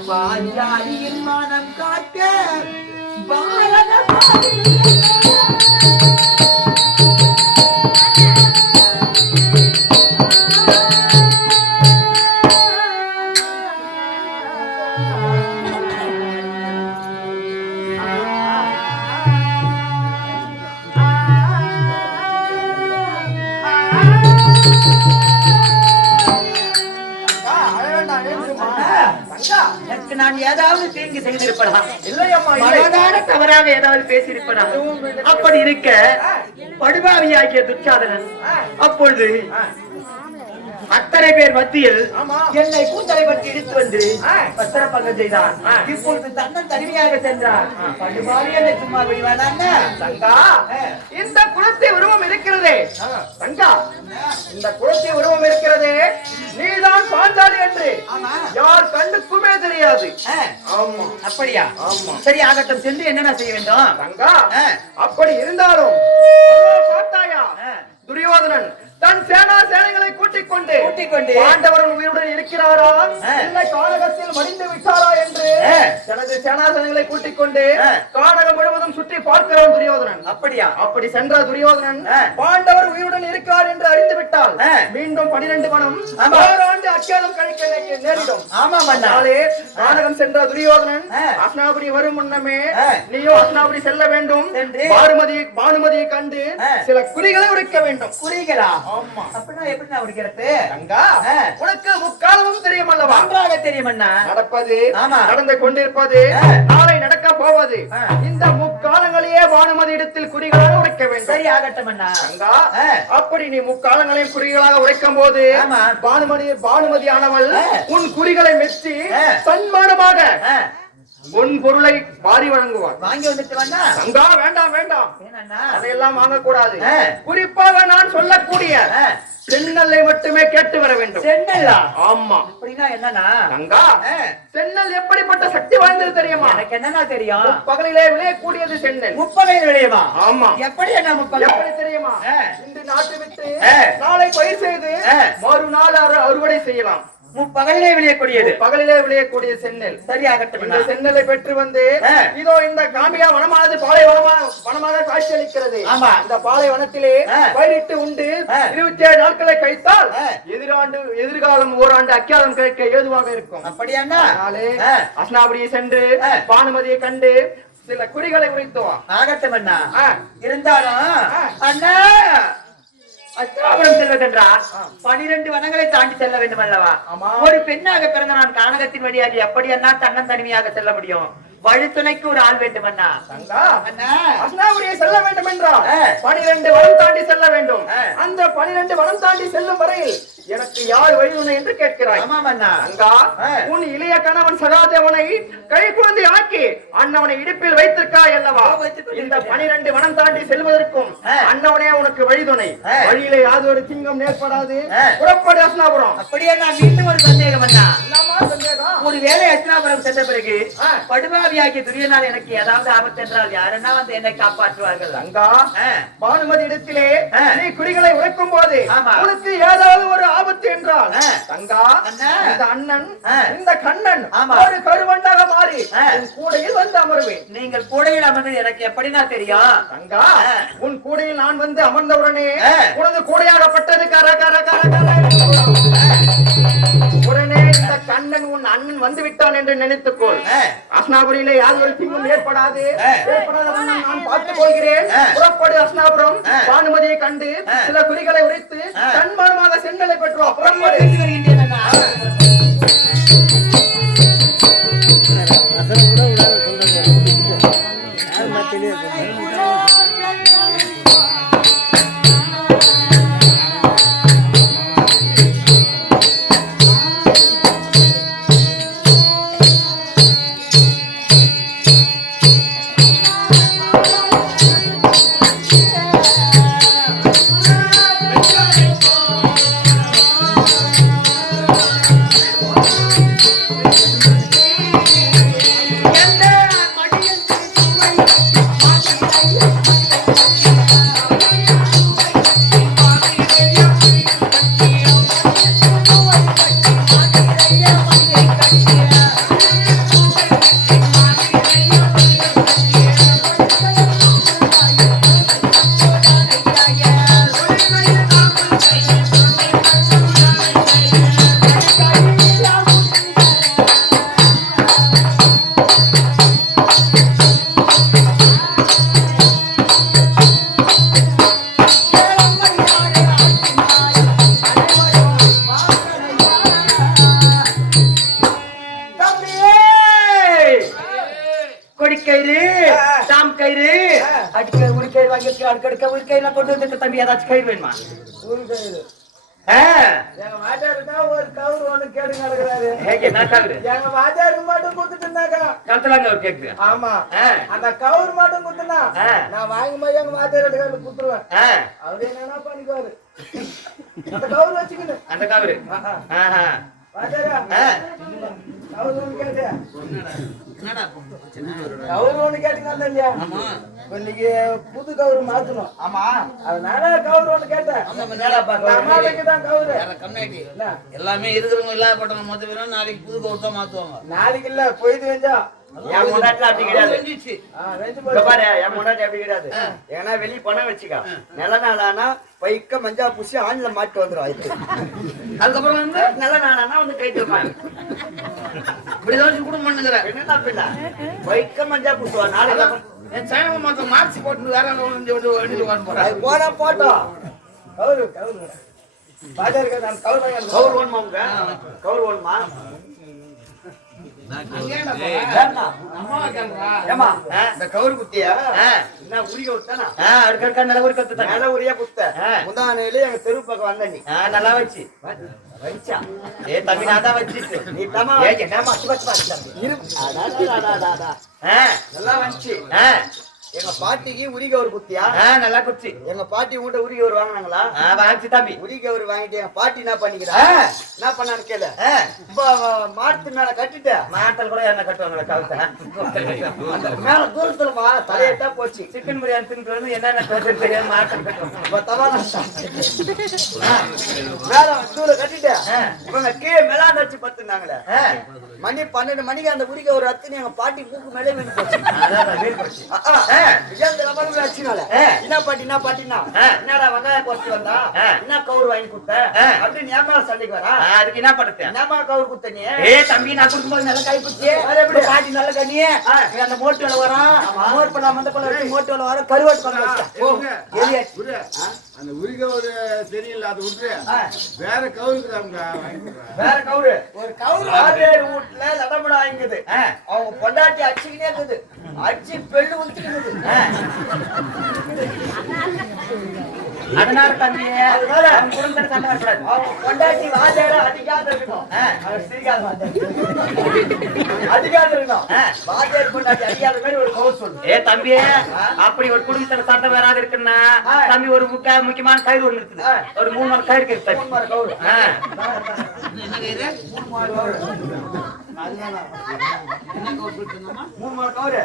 பாஞ்சாலியின் மனம் காட்ட பாரத நான் ஏதாவது தீங்கு செய்திருப்பதா? இல்லையம்மா, தவறாக ஏதாவது பேசியிருப்பதா? அப்படி இருக்க படுபாவியாகிய துச்சாதனன் அப்பொழுது அத்தனை பேர் மத்தியில் என்னை கூந்தலை பற்றி இழுத்து வந்து பத்திர பங்கம் செய்தான். இப்பொழுது தன்னன் தனிமையாக சென்றார். படுபாவி என்னை சும்மா விடுவானா? தங்கா இந்த குலத்தை உருவம் இருக்கிறதே தங்கா, இந்த குலத்தை உருவம் இருக்கிறதே நீதான் பாஞ்சாலி என்று யார் கண்ணுக்குமே தெரியாது. ஆமா. அப்படியா? ஆமா. சரி, ஆகட்டும். சென்று என்னென்ன செய்ய வேண்டும் தங்கா? அப்படி இருந்தாலும் பார்த்தாயா, துரியோதனன் தன் சேனைகளை கூட்டிக் கொண்டு பாண்டவர்கள் உயிருடன் இருக்கிறாரா இல்லை கானகத்தில் மடிந்து விட்டாரா என்று தனது சேனாசனங்களை கூட்டிக் கொண்டு கானகம் முழுவதும் சுற்றி பார்க்கிறான் துரியோதனன். அப்படியா? அப்படி சென்ற துரியோதனன் பாண்டவர் உயிருடன் இருக்கிறார் என்று அறிந்து விட்டால் மீண்டும் 12 வனம் ஓராண்டு அச்சேதம் கழிக்க நேரிடும். ஆமாம். கானகம் சென்ற துரியோதனன் அஸ்னாபுரி வரும் முன்னமே நீயோ அஸ்னாபுரி செல்ல வேண்டும். பானுமதியை கண்டு சில குறிகளை உடைக்க வேண்டும். குறிகளா? ஆமா. அப்படின்னா எப்படி நான் உடைக்கிறது? தங்கா உனக்கு முக்காலமும் தெரியும் அல்லவா? நன்றாக தெரியும் அண்ணா. நடப்பது, நடந்து கொண்டிருப்பது, நாளை நடக்க போவது, இந்த முக்காலங்களையே பானுமதி இடத்தில் குறிகளாக உடைக்க வேண்டும். சரி, ஆகட்டும் அண்ணா. தங்கா அப்படி நீ முக்காலங்களையும் குறிகளாக உடைக்கும் போது பானுமதி ஆனவள் உன் குறிகளை மெச்சி சன்மானமாக உன் பொருளை வாரி வழங்குவார். வாங்கி வந்துட்டு வந்தா? தங்கா வேண்டாம் வேண்டாம், அதையெல்லாம் வாங்கக்கூடாது. குறிப்பாக நான் சொல்லக்கூடிய சென்னலை மட்டுமே கேட்டு வர வேண்டும். சென்னலா? ஆமா. அப்படின்னா என்னன்னா தங்கா சென்னல் எப்படிப்பட்ட சக்தி வாய்ந்தது தெரியுமா? எனக்கு என்னன்னா தெரியும். பகலிலே விளையக்கூடியது சென்னல். முப்பகையில் விளையுமா? ஆமா. எப்படி என்ன முப்பகை? எப்படி தெரியுமா? இன்று நாட்டு விட்டு நாளை பயிர் செய்து மறுநாள் அறுவடை செய்யலாம். முப்பகலிலே விளையக்கூடியது. பகலிலே விளையக்கூடிய சென்னல். சரியாகட்டும். இந்த சென்னலை பெற்று வந்து இதோ இந்த காம்பியா வனமானது பாலை வனமாக காட்சி அளிக்கிறது. இந்த பாலை வனத்திலே பயிரிட்டு உண்டு 27 நாட்களை கழித்தால் எதிர்காலம் ஓராண்டு அக்கியாதம் கிடைக்க ஏதுவாக இருக்கும். அப்படியா? அஸ்னாபுரியை சென்று பானுமதியை கண்டு சில குறிகளை உரைத்துவா. ஆகட்டும் அண்ணா. இருந்தாலும் அண்ணா அஸ்திராபுரம் செல்வதென்றா 12 வனங்களை தாண்டி செல்ல வேண்டும் அல்லவா? ஒரு பெண்ணாக பிறந்த நான் கானகத்தின் வழியாக எப்படி அண்ணா தன்னன் தனிமையாக செல்ல முடியும்? வழித்துணைக்கு ஒரு ஆள் வேண்டும் அண்ணா. தங்கா அண்ணா அஸ்னாபுரியை செல்ல வேண்டும் என்றால் 12 வனம் தாண்டி செல்ல வேண்டும். அந்த 12 வனம் தாண்டி செல்லும் வரையில் எனக்கு யார் வழிதுணை என்று கேட்கிறாய். ஆமாம் அண்ணா. தங்கா உன் இளைய கணவன் சகாதேவனை கை குழந்தை ஆக்கி அண்ணவனை இடுப்பில் வைத்திருக்காய் அல்லவா? இந்த 12 வனம் தாண்டி செல்வதற்கும் அண்ணவனே உனக்கு வழிதுணை. வழியிலே யாதொரு திங்கம் ஏற்படாது. புறப்படு அஸ்னாபுரம். அப்படியே நான் மீண்டும் ஒரு சந்தேகம் அண்ணா. என்னமா சந்தேகம்? ஒரு வேலை அஸ்னாபுரம் சென்ற பிறகு படுபாவியாகிய துரியனால் எனக்கு ஏதாவது ஆபத்து என்றால் யாரெல்லாம் வந்து என்னை காப்பாற்றுவார்கள்? தங்கா பானுமதி இடத்திலே நீ குடிகளை உரைக்கும் போது ஆமா. உனக்கு ஏதாவது ஒரு ஆபத்து என்றால் தங்கா அண்ணா. இந்த அண்ணன் இந்த கண்ணன் ஆமா. ஒரு கருவண்டாக மாறி உன் கூடையில் வந்து அமருவேன். நீங்கள் கூடையில் அமர்ந்து எனக்கு எப்படின்னா தெரியும்? தங்கா உன் கூடையில் நான் வந்து அமர்ந்தவுடனே உனது கூடையாகப்பட்டது கர கர கர கர உடனே இந்த கண்ணன் உன் அண்ணன் வந்து விட்டான் என்று நினைத்துக்கொள். அஸ்னாபுரியிலே யாதொரு தீங்கும் ஏற்படாது. ஏற்படாதவண்ணம் நான் பார்த்துக் கொள்கிறேன். புறப்படு அஸ்னாபுரம். பானுமதியை கண்டு சில குறிகளை உரைத்து தன்மானமாக சென்னலை பெற்றோம். புறப்படு. வருகின்றேன் அண்ணா. தம்பி ஏதாச்சும் கயிறு வேணுமா? எங்க வாத்தியாருக்கா ஒரு கவுரு ஒண்ணு கேட்டு நடக்கிறாரு. என்ன கயிறு? எங்க வாத்தியாருக்கு மட்டும் கொடுத்துட்டுனாக்கா கழுத்தலாங்க ஒரு கேக்குது. ஆமா அந்த கவுரு மட்டும் கொடுத்தனா நான் வாங்கி போய் எங்க வாத்தியாருக்கு குடுத்துருவேன். அவரு என்னன்னா பண்ணிக்குவாரு. அந்த கவுரு வச்சுக்கணும். அந்த கயிறு வாத்தியாரா கவுரு ஒண்ணு கேட்டு கவுரு ஒண்ணு கேட்டீங்க இல்லையா? இன்னைக்கு புது கவுரு மாத்தணும். ஆமா அதனால கவுரு ஒண்ணு கேட்டேன். அம்மாவுக்கு தான் கவுரு எல்லாமே இருக்கிறவங்க இல்லாதப்பட்டவங்க மொத்த பேரும் நாளைக்கு புது கவுரு தான் மாத்துவாங்க. நாளைக்கு இல்ல போயிட்டு வெஞ்சா என் முன்னாடி அப்படி கிடையாது. பாரு என் முன்னாடி அப்படி கிடையாது. ஏன்னா வெளிய பணம் வச்சுக்க நல்ல நாளானா பைக்க மஞ்சா பூசி ஆண்ல மாட்டு வந்துடும். அதுக்கப்புறம் வந்து நல்ல நாளானா வந்து கை தூப்பாங்க. இப்படிதான் குடும்பம் பண்ணுகிறேன். என்ன பிள்ளை பைக்க மஞ்சா பூசுவா நாளைக்கு என் சைன மாத்த மார்ச் போட்டு வேற வண்டிட்டு உட்காந்து போறேன். போனா போட்டோம். கவுரு கவுரு பாஜாருக்கு நான் கவுரு வாங்கி கவுர் வேணுமா உங்க? கவுர் வேணுமா? ஏமா இந்த கவுரு குத்தியா என்ன உரிய விட்டானா? அடுக்க நல்ல உரி கத்து நல்ல உரியா குத்த முந்தானையில எங்க தெரு பக்கம் வந்த நீ நல்லா வச்சு வச்சா ஏ தம்பி நான் தான் வச்சிட்டு நீ தமா என்ன மச்சு மச்சு இரு நல்லா வந்துச்சு. எங்க பாட்டிக்கு உரிக ஒரு குத்தியா? நல்லா குச்சி. எங்க பாட்டி உங்கள்கிட்ட உரிக ஒரு வாங்கினாங்களா? வாங்கிச்சு தம்பி. உரிக ஒரு வாங்கிட்டு எங்க பாட்டி என்ன பண்ணிக்கிறா என்ன பண்ணான்னு கேளு. மாட்டு மேல கட்டிட்ட மாட்டல் கூட என்ன கட்டுவாங்களா? கவுத்த மேல தூரத்துலமா தலையட்டா போச்சு. சிக்கன் பிரியாணி தின்னு வந்து என்னென்ன தெரியாது மாட்டல் கட்டுவாங்க. மேல தூர கட்டிட்ட இவங்க கீழே மேலாண்ட வச்சு பத்துனாங்களே. மணி 12 மணிக்கு அந்த உரிக ஒரு அத்தனை எங்க பாட்டி மூக்கு மேலே வீடு போச்சு. என்ன பாட்டினா என்னடா வெங்காயம் போச்சு வந்தா என்ன கவுரு வாங்கி கொடுத்த அப்படின்னு ஞாபகம் சண்டைக்கு வரா? அதுக்கு என்ன படுத்த ஞாபகம் கவுரு கொடுத்த நீ? தம்பி நான் கொடுக்கும்போது நல்ல கை குத்தி பாட்டி நல்ல கண்ணியே அந்த மோட்டு வேலை வரும். மோர் பண்ண மந்த பண்ண மோட்டு வேலை வரும். கருவாட்டு பண்ண அந்த உரிகவுரு சரியில்லை, அதை விட்டு வேற கவுருக்கு அவங்க வாங்கிக்கிறாங்க. வேற கவுரு ஒரு கவுரு ஆதேர் வீட்டுல லடமடா ஆங்கிது. அவங்க பொண்டாட்டி அடிச்சுக்கினே இருக்குது. அடிச்சு பெண்ணு ஊத்திக்கிது. அதனால தம்பி அதனால அவங்க குடும்பத்துல சண்டை வரக்கூடாது. அவங்க பொண்டாட்டி வாத்தியார அதிகாத இருக்கணும். அவர் சிரிக்காத வாத்தியார். அதிகாத இருக்கணும். வாத்தியார் பொண்டாட்டி அதிகாத மாதிரி ஒரு கவுரு சொல்லு. ஏ தம்பி, அப்படி ஒரு குடும்பத்துல சண்டை வராது இருக்குன்னா தம்பி ஒரு முக்கியமான கயிறு ஒண்ணு இருக்குது. ஒரு 3 நாள் கயிறு இருக்குது. 3 மாறு கவுரு. என்ன கயிறு? 3 மாறு கவுரு. என்ன கவுரு சொல்லிட்டுமா? 3 மாறு கவுரு.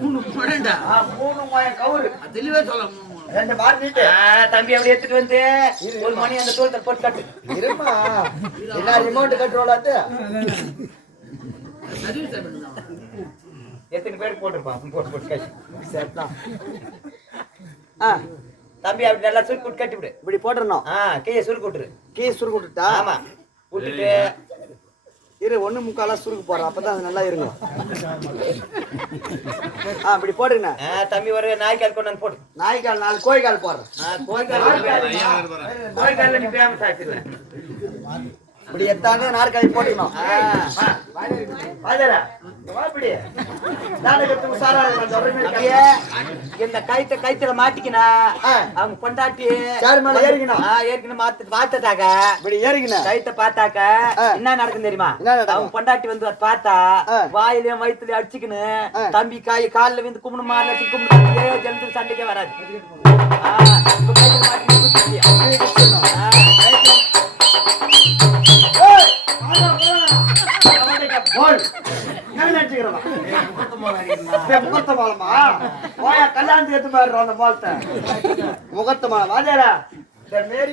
3 முழண்டா. 3 மாயம் கவுரு. தெளிவா சொல்ல 2 மாறு நீட்டு. தம்பி அப்படி எடுத்துட்டு வந்து ஒரு மணி அந்த தோட்டத்தை போட்டு கட்டு. இருமா. என்ன ரிமோட் கண்ட்ரோலாத்து? சர்வீஸ் பண்ணுங்க. எத்தனை பேருக்கு போட்டுருப்பான் போட்டு போட்டு கட்டி. சரிதான். தம்பி அப்படி நல்லா சுருக்கு கட்டி விடு. இப்படி போட்டுறணும். கையை சுருக்கு விட்டுரு. கீ சுருக்கு விட்டுட்டா? ஆமா விட்டுட்டு இரு 1/4 சுருக்கு போடுறேன். அப்பதான் அது நல்லா இருங்க. இப்படி போடுங்கண்ணா. தம்பி ஒரு நாய்க்கால் கொண்டு வந்து போட்டு. நாய்க்கால் 4 கோழிக்கால் போடுறேன். கோய்க்கால நீ பேமஸ் ஆச்சுருவேன். இப்படி எத்தானே நாற்காலி போட்டுக்கணும். இந்த கைத்துல மாட்டிக்கினா அவங்க பொண்டாட்டி ஏற்கனவே மாத்தாக்க இப்படி ஏறிக்கணும். கைத்த பார்த்தாக்க என்ன நடக்கும் தெரியுமா? அவங்க பொண்டாட்டி வந்து பார்த்தா வாயிலையும் வயிற்றுலயும் அடிச்சுக்கின்னு தம்பி காலில் வந்து கும்பிடுமா கும்பிடு ஜனத்துக்கு சண்டைக்கே வராது.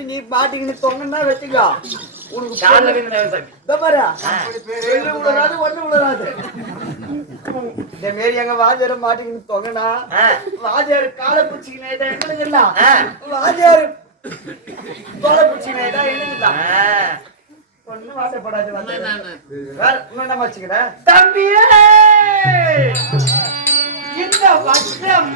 நீ பாட்டிக்கு தொங்கன்னா வச்சுக்கோ. உனக்கு ஒண்ணு விழுறாது. இந்த மாரி எங்க வாஜார மாட்டிக்கின்னு தொங்கனா வாஜாரு காலை பிடிச்சிக்கினே என்னதுங்களா? வாஜாரு தோலை பிடிச்சிக்கினே என்னதுங்களா? ஒன்னும் வாசப்படாது. வேற என்ன வச்சுக்கிறேன் தம்பியே இந்த வட்டமா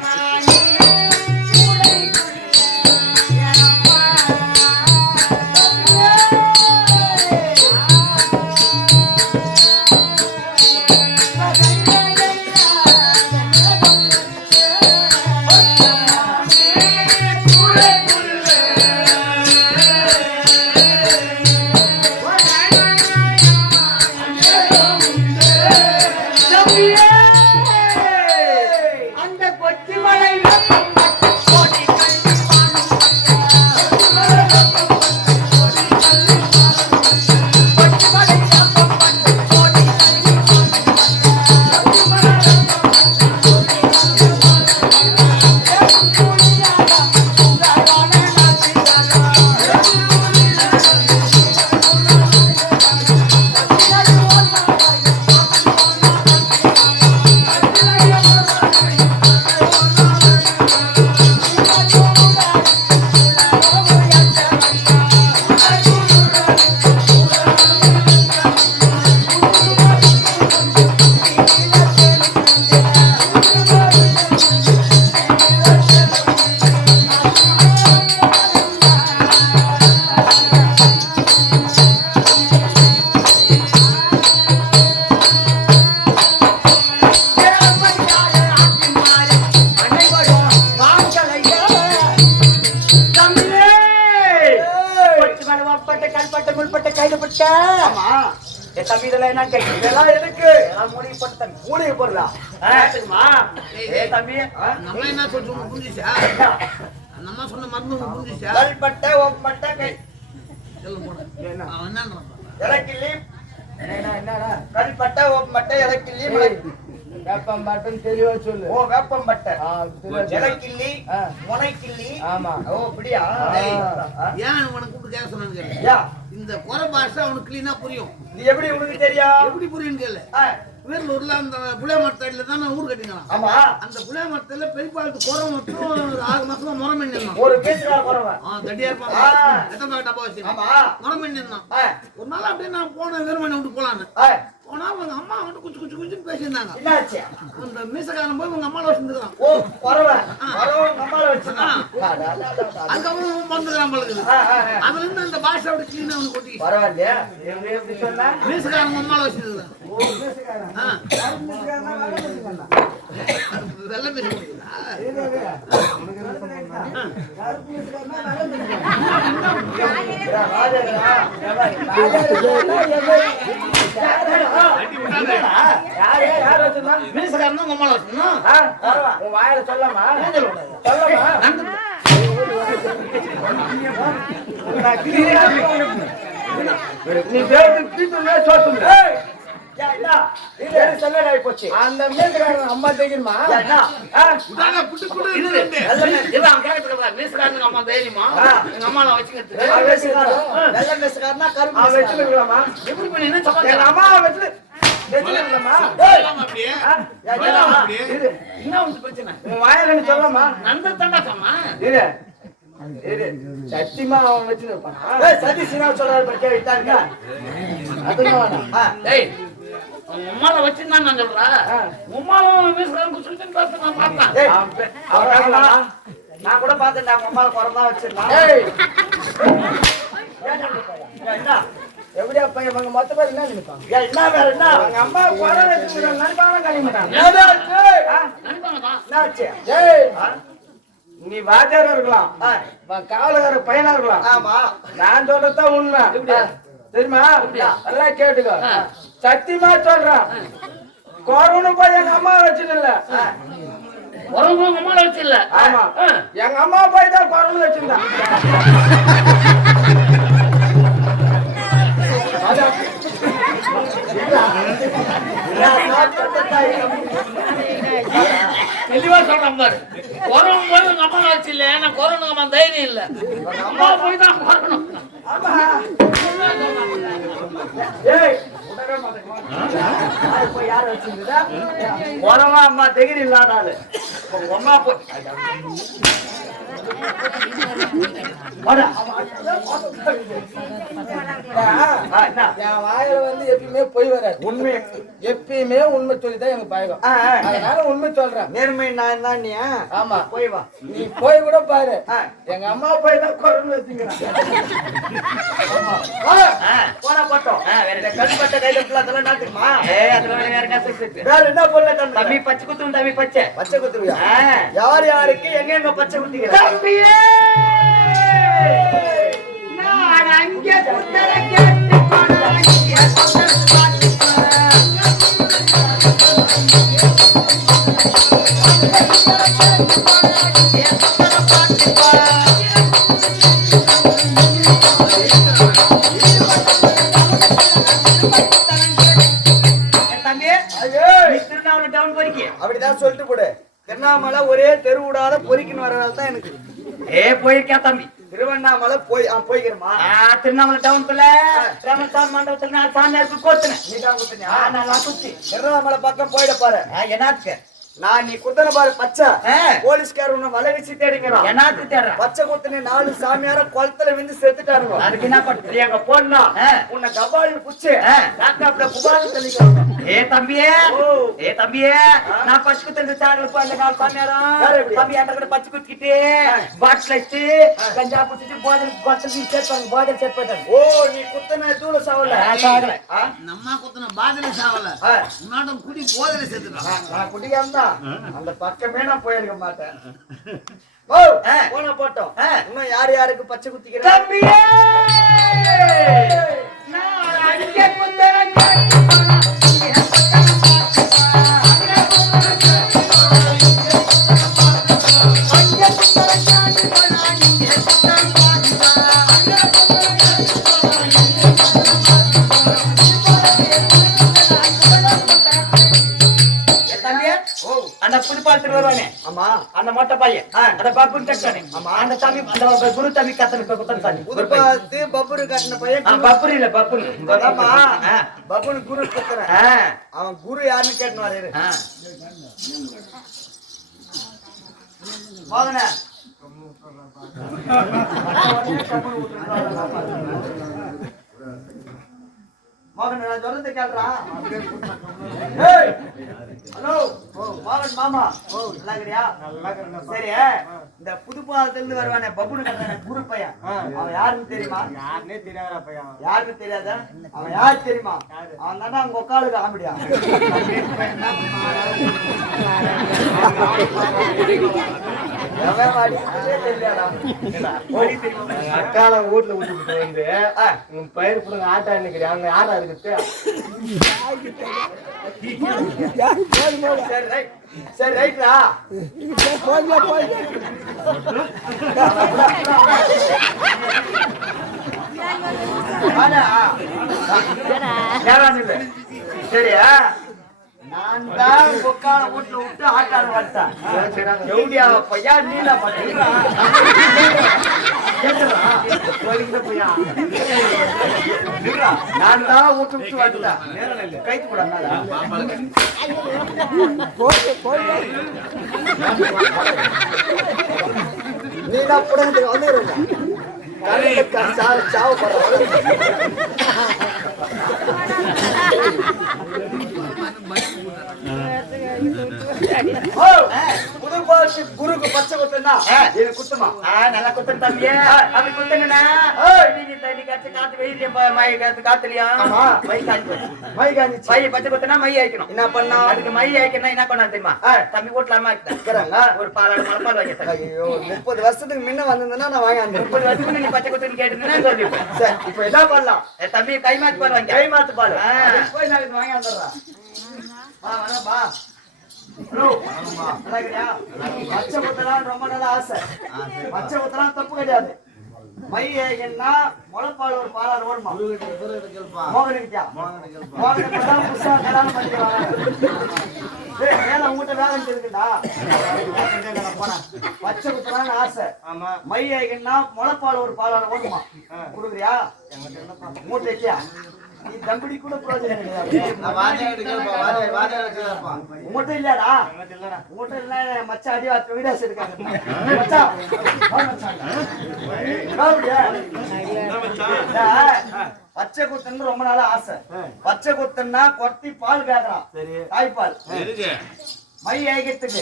தம்பி இதெல்லாம் என்ன கேட்கு? இதெல்லாம் எதுக்கு? மூலிகை போட்டு தம்பி மூலிகை போடலாம். தம்பி நம்ம என்ன சொல்றோம் புரிஞ்சுச்சா? நம்ம சொன்ன மருந்து புரிஞ்சுச்சா? கல்பட்டை ஒப்பட்டை கை சொல்ல போறேன். அவன் என்ன இலக்கிள்ளி என்னடா? கல்பட்டை ஒப்பட்டை இலக்கிள்ளி வேப்பம் பட்டன் தெளிவா சொல்லு. ஓ வேப்பம் பட்டை இலக்கிள்ளி முனைக்கிள்ளி. ஆமா. ஓ அப்படியா? ஏன் உனக்கு கூப்பிட்டு கேட்க சொன்னான்னு கேளு. இந்த குறை பாஷை அவனுக்கு கிளீனா புரியும். நீ எப்படி உனக்கு தெரியும்? எப்படி புரியும் கேளு. வேலூர்ல அந்த புளிய மரத்தடியில தான் நான் ஊர் கட்டிக்கலாம். ஆமா. அந்த புளிய மரத்துல பெரியப்பாளுக்கு குறை மட்டும் 6 மாசமா முறம் பண்ணிருந்தான். ஒரு பேசுறா குறவ. தடியா இருப்பாங்க. எத்தனை டப்பா வச்சு. ஆமா. முறம் பண்ணிருந்தான். ஒரு நாள் அப்படியே நான் போன வெறுமனை விட்டு போலான்னு. ஆனா அவங்க அம்மா வந்து குச்சி குச்சி குச்சின்னு பேசியிருந்தாங்க. என்னாச்சு? அந்த மீசக்காரன் போய் உங்க அம்மாவை வச்சிருந்துருக்கான். ஓ பரவ நம்மள வச்சிருக்கான். அதுக்கப்புறம் வந்துக்கிறான் பழகுது. அதுல இருந்து அந்த பாஷை அப்படி கிளீனா அவனுக்கு கொட்டி பரவாயில்லையா? எப்படி சொன்னா? மீசக்காரன் உங்க அம்மாவை வச்சிருந்துருக்கான். வெள்ளை மீச மீசக்காரன் உங்க அம்மாவை வச்சிருந்தோம். உன் வாயில சொல்லமா சொல்லமா நீ அந்த மீசக்காரன் அம்மா தெரியுமா? மீசக்காரனுக்கு அம்மா தைரியமா எங்க அம்மாவை வச்சுக்கிறது வச்சுக்கலாமா? எப்படி பண்ணி என்ன எங்க அம்மாவை வச்சு வச்சுக்கலாமா? என்ன வந்து பிரச்சனை? உன் வாயில சொல்லமா? நண்பர் தண்டாக்கம்மா இரு சத்தியமா அவன் வச்சு இருப்பான். சதீஷ் சொல்றாரு கேட்டாங்க. உங்க அம்மாவை வச்சுதான் நான் சொல்றேன். உம்மாவும் மீசக்காரன் குச்சின்னு பேச நான் பார்த்தேன். நான் கூட பார்த்தேன். உங்க அம்மாவை குறமா வச்சிருந்தான். எப்படியா பையன் அவங்க மொத்த பேர் என்ன நினைப்பாங்க? என்ன வேற என்ன? அவங்க அம்மா குறை வச்சுக்கிற நண்பான கழிய மாட்டாங்க. நீ வாத்தியாரா இருக்கலாம், காவலகார பையனா இருக்கலாம். ஆமா நான் சொல்றதுதான் உண்மை. தெரியுமா? எல்லாம் கேட்டுக்கோ. சத்தியமா சொல்றேன். கொரோனா போய் எங்க அம்மா வச்சுல. உங்க அம்மாவை வச்சு இல்ல. ஆமா எங்க அம்மா போய் தான் கொரோனா வச்சிருந்தா. தெளிவா சொல்றேன் பாரு. கொரோனா போய் உங்க அம்மா வச்சு இல்ல. நான் கொரோனா அம்மா தைரியம் இல்ல. அம்மா போய் தான் கொரோனா. உரமா அம்மா தெகிரி இல்லாதாலு அம்மா போய் என் வாயில வந்து எப்பயுமே பொய் வராது. உண்மை எப்பயுமே உண்மை சொல்லிதான் எனக்கு பழகம். அதனால உண்மை சொல்றேன். நேர்மை நான் தான். நீ ஆமா போய் வா. நீ போய் கூட பாரு. எங்க அம்மா போய் தான் கொரோனா வச்சுக்கிறான். போனா போட்டோம். இந்த கல்பட்ட கையில அதெல்லாம் நாட்டுக்குமா? அதெல்லாம் வேற என்ன சொல்றது? வேற என்ன பொருளை தம்பி பச்சை குத்தும் தம்பி பச்சை பச்சை குத்துவியா? யார் யாருக்கு எங்க எங்க பச்சை குத்திக்கிற? தம்பியே நான் அங்கே குத்தர கேட்டு போனா இங்கே குத்தர பாட்டு திருநாவூர் டவுன் போறீங்க அப்படிதான் சொல்லிட்டு போடு. திருவண்ணாமலை ஒரே தெரு விடாத பொறிக்கின்னு வரதால தான் எனக்கு. போயிருக்கா தம்பி? திருவண்ணாமலை போய்க்கிறமா? திருவண்ணாமலை டவுன்ல ராமசாமி மண்டபத்துல நான் சாமியாருக்கு கோத்துனேன். நீ தான் குத்துனியா? நான் குத்தி திருவண்ணாமலை பக்கம் போயிட பாரு. என்னாச்சு? நான் நீ குத்தன பாரு பச்சை. போலீஸ்கார உன்னை வலை வச்சு தேடிக்கிறான். என்னாச்சு தேடுறேன்? பச்சை குத்துனே 4 சாமியார குளத்துல விழுந்து செத்துட்டாருங்க. அதுக்கு என்ன பண்றது? எங்க போனா உன்னை கபாலி புடிச்சு லாப்டாப்ல புகார் தெளிக்கிறாங்க. தம்பியே நான் பச்சை குத்து சாடல போய் அந்த 4 சாமியாரம் தம்பி அந்த கூட பச்சை குத்திக்கிட்டு பாட்டில் வச்சு கஞ்சா குடிச்சிட்டு போதல் பாட்டில் சேர்த்தாங்க. போதல் சேர்த்து போயிட்டாங்க. ஓ நீ குத்தன தூள சாவல? நம்ம குத்தன பாதல சாவல. முன்னாடம் குடி போதல சேர்த்துட்டான். நான் குடிக்காம அந்த பக்கமே நான் போயிருக்க மாட்டேன். போன போட்டோம். இன்னும் யார் யாருக்கு பச்சை குத்திக்கிற? தம்பியே நான் அங்கே குத்தறேன். அந்த புதுப்பாலத்துக்கு வருவானே, ஆமா அந்த மொட்டை பையன், அந்த பப்புன் கட்டானே, அந்த தம்பி அந்த குரு தம்பி கத்தன குத்தன் சாமி புதுப்பாலத்து பப்புரு கட்டின பையன். பப்புரி இல்ல பப்புன். ஆமா பப்புன் குரு கத்துறேன். அவன் குரு யாருன்னு கேட்டுன்னு வராரு. மோகன மோகன் நான் சொல்றது கேள்றா. ஏய் ஹலோ மோகன் மாமா நல்லா இருக்கறியா? நல்லா இருக்கறேன். சரி இந்த புதுப்பாலத்துல இருந்து வருவானே பப்புனு கண்ணன குரு பையன் அவன் யாருன்னு தெரியுமா? யாருனே தெரியாதா பையன்? யாருன்னு தெரியாதா? அவன் யார் தெரியுமா? அவன் தானே அவங்க உட்காளுக்கு ஆம்பிடியா. அக்கால வீட்டுல விட்டுட்டு வந்து உன் பயிர் புடுங்க ஆட்டா நிக்கிறேன் அங்க யாரா இருக்குது? சரி ரைட்ரா. சரியா நான் தான் உட்கார வீட்டுல விட்டு ஆட்டாட வந்தேன். எப்படியா பையா நீல பண்றா நான் தான் விட்டு விட்டு வந்துட்டேன். கைத்து கூட நீலா புடத்துக்கு வந்துருங்க. சாவு புதுபாசி குருக்கு பச்சை குத்துனா இது குத்துமா? நல்லா குத்துன்னு தம்பியே. அப்படி குத்துங்கண்ணா நீங்க தண்ணி காய்ச்சி காத்து வெயிலையும் மை காத்து காத்துலையா மை காய்ச்சி மை காஞ்சி மை பச்சை குத்துனா மை ஆயிக்கணும். என்ன பண்ணா? அதுக்கு மை ஆயிக்கணும் என்ன பண்ணா தெரியுமா? தம்பி வீட்டுலாமா இருக்கிறாங்க ஒரு பாலாடு மலப்பால் வாங்கிட்டேன். ஐயோ 30 வருஷத்துக்கு முன்ன வந்திருந்தா நான் வாங்கி 30 வருஷத்துக்கு நீ பச்சை குத்துன்னு கேட்டுன்னா சொல்லிப்பேன். சரி இப்ப என்ன பண்ணலாம்? தம்பி கை மாத்து பால் வாங்கி கை மாத்து பால் போய் நான் வாங்கி வந்துடுறேன். வா வேணாப்பா. ஹலோ நல்லா இருக்கியா? பச்சை குத்தலாம் ரொம்ப நல்ல ஆசை. பச்சை குத்தலாம் தப்பு கிடையாது. மை ஏன்னா முளைப்பால் ஒரு பாலாறு ஓடுமா? மோகனுக்கியா? மோகனுக்கு தான் புதுசா கல்யாணம் பண்ணிக்கிறாங்க. வேலை உங்ககிட்ட வேலை இருக்குண்டா போனேன். பச்சை குத்தலான்னு ஆசை. மை ஏன்னா முளைப்பால் ஒரு பாலாறு ஓடுமா? கொடுக்குறியா? மூட்டை இல்லையா? நீ தம்படி கூட பிரயோஜனம் கிடையாது. உங்கள்கிட்ட இல்லடா? உங்கள்கிட்ட இல்ல மச்சா அடி வார்த்தை வீடாஸ் இருக்காங்க. பச்சை குத்துன்னு ரொம்ப நாளா ஆசை. பச்சை குத்துன்னா கொத்தி பால் கேக்குறான். தாய்ப்பால் மை ஐகத்துக்கு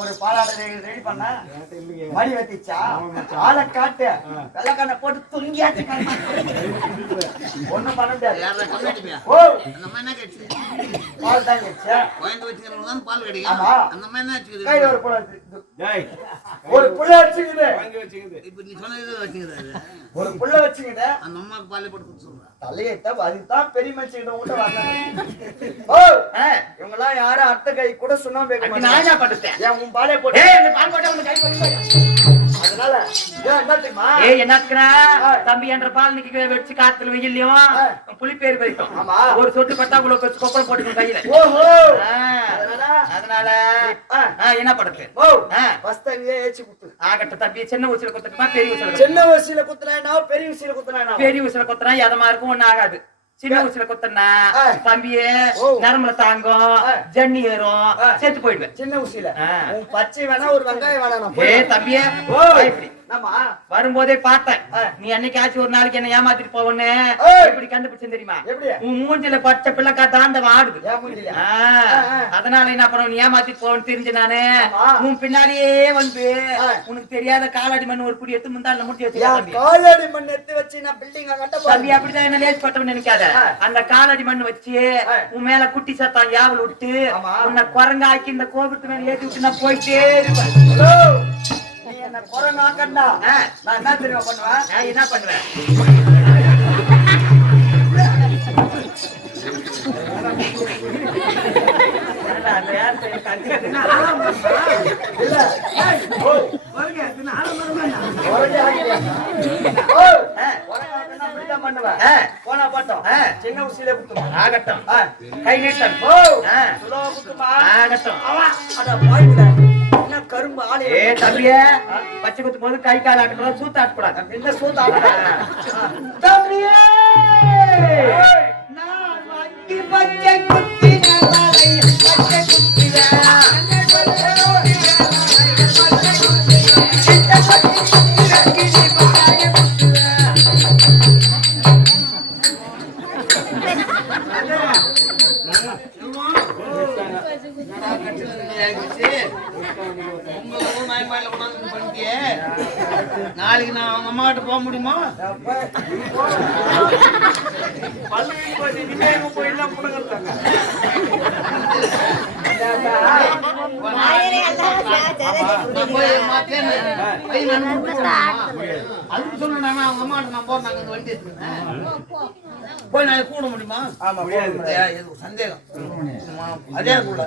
ஒரு பாலாடை ரெடி பண்ண மடி வத்திச்சா ஆளை காட்டு வெள்ளக்கான போட்டு துங்கியாச்சு ஒண்ணும் பண்ண முடியாது. ஓ பால் தான் கையில ஒரு புள்ள வச்சுக்குது. ஒரு புள்ள வச்சுக்கிட்டு தலையத்தான் அதுதான் பெரிய மனுஷங்கிட்ட உங்கள்கிட்ட வாங்க. ஓ இவங்க எல்லாம் யாரும் அத்தை கை கூட சொன்னா உன் பாலே போட்டு அதனால என்ன தம்பி என்ற பால் நிக்க வச்சு காத்துல வெயிலையும் புளிப்பேர் பறிக்கும். ஒரு சொட்டு பட்டா கூட கொப்பரை போட்டுக்கணும் கையில. அதனால என்ன படுத்து ஆகட்டும் தம்பி. சின்ன ஊசியில குத்துட்டுமா பெரிய ஊசியில? சின்ன ஊசியில குத்துனா பெரிய ஊசியில குத்துனா? பெரிய ஊசியில குத்துனா எதமா இருக்கும் ஒண்ணு ஆகாது. சின்ன ஊசியில குத்துனா தம்பியே நரம்புல தாங்கும் ஜன்னி ஏறும் செத்து போயிடுவேன். சின்ன ஊசியில பச்சை வேணா ஒரு வெங்காயம் வேணா? தம்பியே வரும்போதே பார்த்தேன் நீ அன்னைக்காச்சும் ஒரு நாளைக்கு என்ன ஏமாத்திட்டு போவன்னு எப்படி கண்டுபிடிச்சேன் தெரியுமா? உன் மூஞ்சில பச்சை பிள்ளைக்கா தாண்டவன் ஆடுது. அதனால என்ன பண்ண நீ ஏமாத்திட்டு போவன்னு தெரிஞ்சு நானு உன் பின்னாடியே வந்து உனக்கு தெரியாத காலாடி மண் ஒரு குடி எடுத்து முந்தால முடிச்சு வச்சு காலாடி மண் எடுத்து வச்சு நான் பில்டிங் கட்ட தம்பி அப்படிதான் என்ன லேஸ் பட்டவன்னு நினைக்காத. அந்த காலடி மண் வச்சு உன் மேல குட்டி சத்தம் யாவல் விட்டு உன்னை குரங்காக்கி இந்த கோபுரத்து மேல ஏற்றி விட்டு நான் போயிட்டே இருப்பேன். நீ என்ன குரங்காக்கண்டா நான் என்ன தெரியுமா பண்ணுவேன்? என்ன பண்ணுவேன்? போனா பார்த்தோம் சின்ன ஊசியில குத்துமா? ஆகட்டும் கை நீட்டம் குத்துமா? ஆகட்டும் கரும்பு ஆளு தம்பியே பச்சை குத்தும் போது கை கால் ஆட்டக்கூடாது சூத்து ஆட்டக்கூடாது. என்ன சூத்து ஆட்ட தம்பியே நான் வாங்கி பச்சை குத்தி பச்சை குத்தி நாளைக்கு நான் அவங்க அம்மா கிட்ட போக முடியுமா? அதுக்கு சொன்னா அவங்க அம்மா கிட்ட நான் போறேன் வண்டி போய் நாளைக்கு கூட முடியுமா? ஆமா முடியாது. சந்தேகம் அதே கூட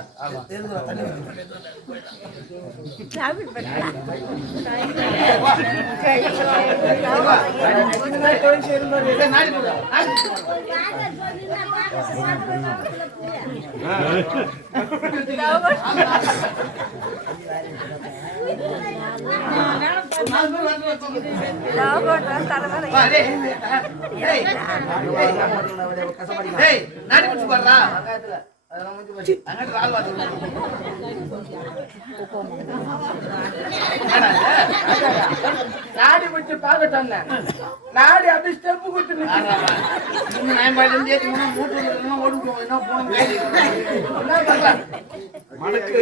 நாடி பிடிச்சு பாடுறா நாடி வச்சு பாக்கட்டோம். நாடி அப்படி ஸ்டெப்பு கொடுத்து மணக்கு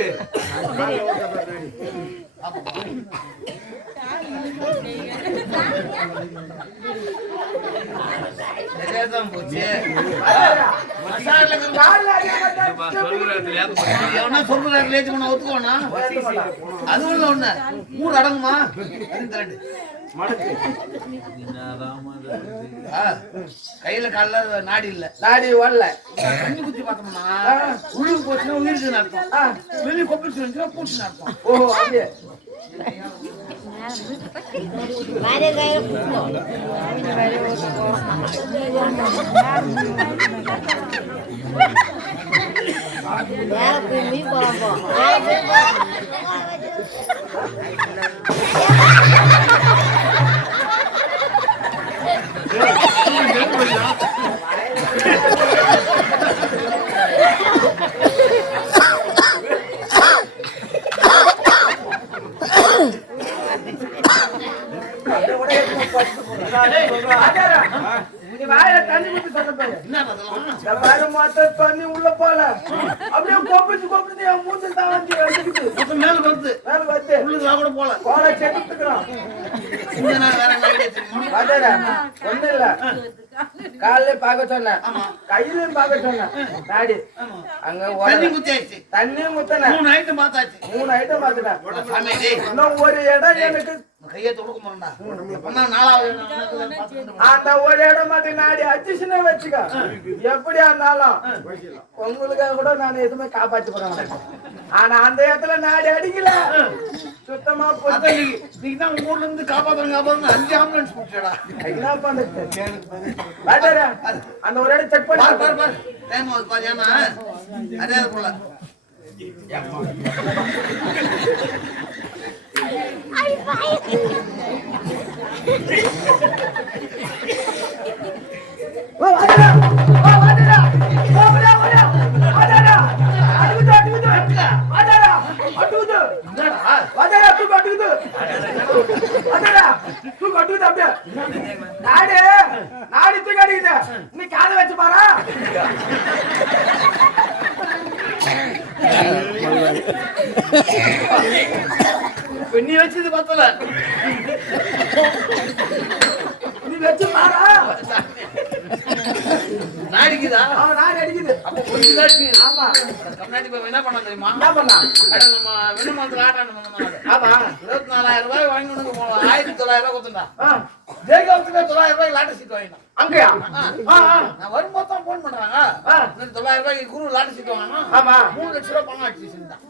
போச்சு. ஒத்துக்கோனா அது ஒண்ணு ஊர் அடங்குமா? கையில கால நாடி இல்ல, நாடி வரல. கண்ணி குத்தி பார்த்தோம்னா உள்ளுக்கு போச்சுன்னா உயிருக்கு நடத்தும், வெளியே கொப்பிச்சு வந்துச்சுன்னா பூச்சி நடத்தும். ஓஹோ அப்படியே தண்ணி உள்ள போல அப்படியே கொப்பிச்சு கொப்பிச்சு என் மூஞ்சில் தான் வந்து மேல வருது, மேல வந்து உள்ளுக்கு கூட போல கோலை செட்டுக்கிறோம். ஒண்ணு இல்ல, காலையில பாக்க சொன்னேன், கையிலும் பாக்க சொன்னேன். நாடி அங்க தண்ணியும் முத்தன 3 ஐட்டம் பார்த்தாச்சு. 3 ஐட்டம் பாத்துட்டேன். இன்னும் ஒரு இடம் எனக்கு கையை தொடுக்க மாட்டா. 4வது அந்த ஒரு இடம் மட்டும் நாடி அடிச்சுனே வச்சுக்க. எப்படியா இருந்தாலும் உங்களுக்காக கூட நான் எதுவுமே காப்பாற்றி போறேன். ஆனா அந்த இடத்துல நாடி அடிக்கல, சுத்தமா நீங்க தான் ஊர்ல இருந்து காப்பாத்துறங்க 5 ஆம்புலன்ஸ் கூப்பிட்டா. என்ன பண்ணுது அந்த ஒரு இடம் செக் பண்ணி பாரு டைம் ஆகுது பாரு. ஏன்னா அதே போல நாடி தூக்கி அடிக்குது. நீ காதை வச்சு பாரா. நீ வச்சது பத்தல, நீ வச்சு பாரா. நாடிக்குதா? நாடி அடிக்குது. அப்ப கொஞ்சம் தாட்சி. ஆமா கம்னாடி போய் என்ன பண்ண தெரியுமா? என்ன பண்ணா? நம்ம வெண்ணமரத்துல ஆட்டாண்டு ஆமா 24,000 ரூபாய் வாங்கி 1900 ரூபாய் கொடுத்துட்டா. ஜெயகாவுக்கு 900 ரூபாய் லாட்டரி சீட் வாங்கினான். அங்கயா? நான் வரும்போது தான் போன் பண்றாங்க, 900 ரூபாய்க்கு குரு லாட்டரி சீட் வாங்கினா. ஆமா 3 லட்சம் ரூபாய் பணம் ஆச்சு செஞ்சான்.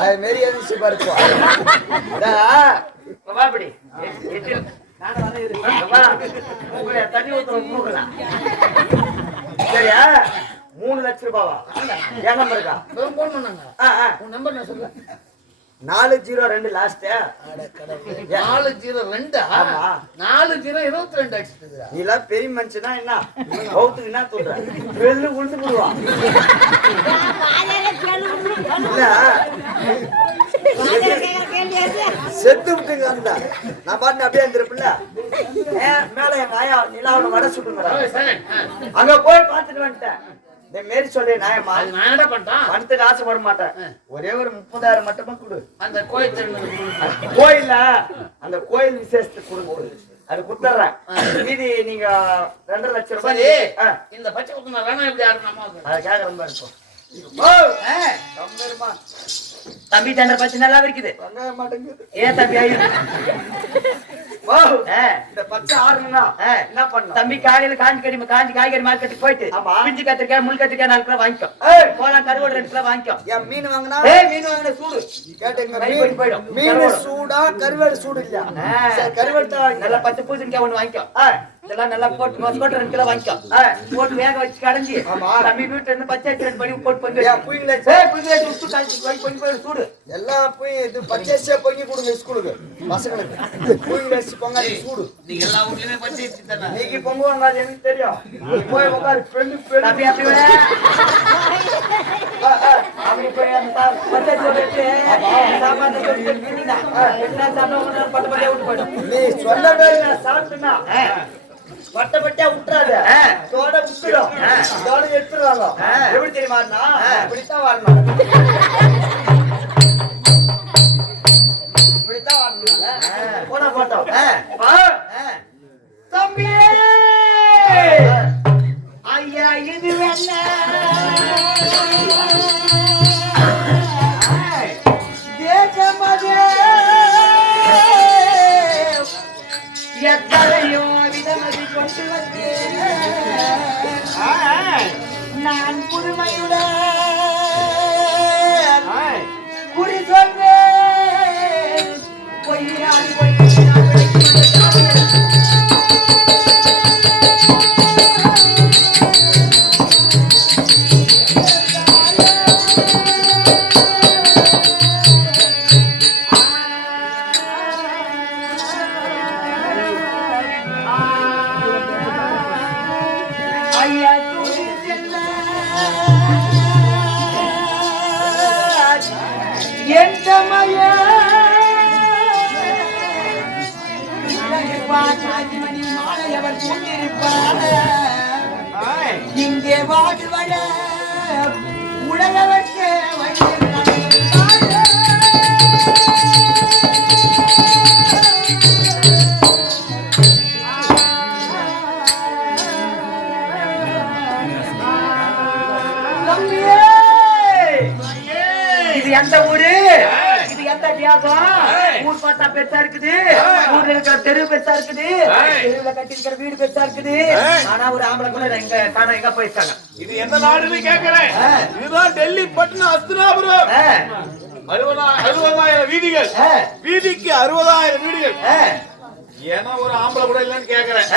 அது மாரி எதிர்ச்சி பாருப்பா. தண்ணி ஊத்துற சரியா? 3 லட்சம் ரூபாவா? என் நம்பர் இருக்கா? போன் பண்ணாங்க. உன் நம்பர் நான் சொல்ல. 402 லாஸ்ட். 402. 402 அடிச்சிட்டு. நீ எல்லாம் பெரிய மனுஷனா என்ன கவுத்துக்கு என்ன சொல்ற? வெள்ளு உளுந்து போடுவான் இல்ல. செத்து விட்டுங்க அந்த நான் பாட்டு அப்படியே இருந்திருப்பில்ல மேல எங்க ஆயா நிலாவோட வடை சுட்டுங்கிறாங்க அங்க போய் பார்த்துட்டு வந்துட்டேன் இந்த மாரி சொல்லி நாயம்மா நான் என்ன பண்ணிட்டேன் பணத்துக்கு ஆசைப்பட மாட்டேன் ஒரே ஒரு 30,000 மட்டுமா கொடு அந்த கோயில் கோயில்ல அந்த கோயில் விசேஷத்துக்கு கொடுங்க அது குடுத்துறேன் மீதி நீங்க 2.5 லட்சம் சரி ரூபாய் இந்த பச்சை குத்துனா வேணா இப்படி ஆடணும் அம்மா அதை கேட்க ரொம்ப இருக்கும் தம்பி தண்டை பச்சை நல்லா இருக்குது வெங்காய மாட்டேங்குது ஏன் தம்பி இந்த பச்சை ஆறுனா என்ன பண்ண தம்பி காலையில காஞ்சி காய்கறி மார்க்கெட்டுக்கு போயிட்டு ஆமா. பிஞ்சு கத்திரிக்காய் முள் கத்திரிக்காய் 4 கிலோ வாங்கிக்கோ போலாம் கருவோடு 2 கிலோ வாங்கிக்கோ ஏன் மீன் வாங்கினா மீன் வாங்கின சூடு கேட்டுங்க கறி போயிட்டு போயிடும். மீன் சூடா கருவேடு சூடு இல்ல சரி, கருவேடு தான் வாங்கிக்கலாம். நல்லா பச்சை பூசணிக்காய் 1 வாங்கிக்கோ இதெல்லாம் நல்லா போட்டு மொசக்கோட்டை 2 கிலோ வாங்கிக்கோ போட்டு வேக வச்சு கடைஞ்சி ஆமா. தம்பி வீட்டுல இருந்து பச்சை அரிசி 2 படி போட்டு வந்து ஏன் புயல உப்பு காய்ச்சி போய் சூடு எல்லா போய் இது பச்சையா பொங்கி கொடுங்க ஸ்கூலுக்கு பசங்களுக்கு புயல பொங்காதி சூடு நீங்க எல்லா வீட்லயுமே பச்சை அரிசி தானே நீங்க பொங்குவாங்க அது எனக்கு தெரியும் நீ போய் உட்காரு ஃப்ரெண்டு தம்பி அப்படி விட அப்படி போய் அந்த பச்சை சொல்லிட்டு சாப்பாடு சொல்லிட்டு கிண்டினா என்ன சாப்பிட்டா பட்டு பட்டியா விட்டு போயிடும் நீ சொன்ன மாதிரி நான் சாப்பிட்டேன்னா வட்டப்பட்டியா விட்டுறாத தோட விட்டுடும் தோட எடுத்துருவாங்க எப்படி தெரியுமாண்ணா இப்படித்தான் வரணும் இப்படித்தான் வரணும் போனா போட்டோம் தம்பி ஐயா இது என்ன தேசமதே எத்தனையோ விதமதி கொண்டு வந்தேன் நான் புதுமையுடன் குறி சொல்வேன் பொய்யான் ஐயா துணி என் சமய மணி மாலை அவர் கொண்டிருப்பார் இங்கே வாடுவட உலகவற்ற இது எந்த ஊரு இது எந்த வியாசம் ஊர் பார்த்தா பெருசா இருக்குது ஊர்ல இருக்கிற தெரு பெருசா இருக்குது தெருவுல கட்டி இருக்கிற வீடு பெருசா இருக்குது ஆனா ஒரு ஆம்பளை கூட எங்க காண எங்க போயிருக்காங்க இது எந்த நாடுன்னு கேட்கிறேன் இதுதான் டெல்லி பட்டணம் அஸ்தினாபுரம் 60,000 வீதிகள் வீதிக்கு 60,000 வீடுகள் ஏன்னா ஒரு ஆம்பளை கூட இல்லைன்னு கேட்கிறேன்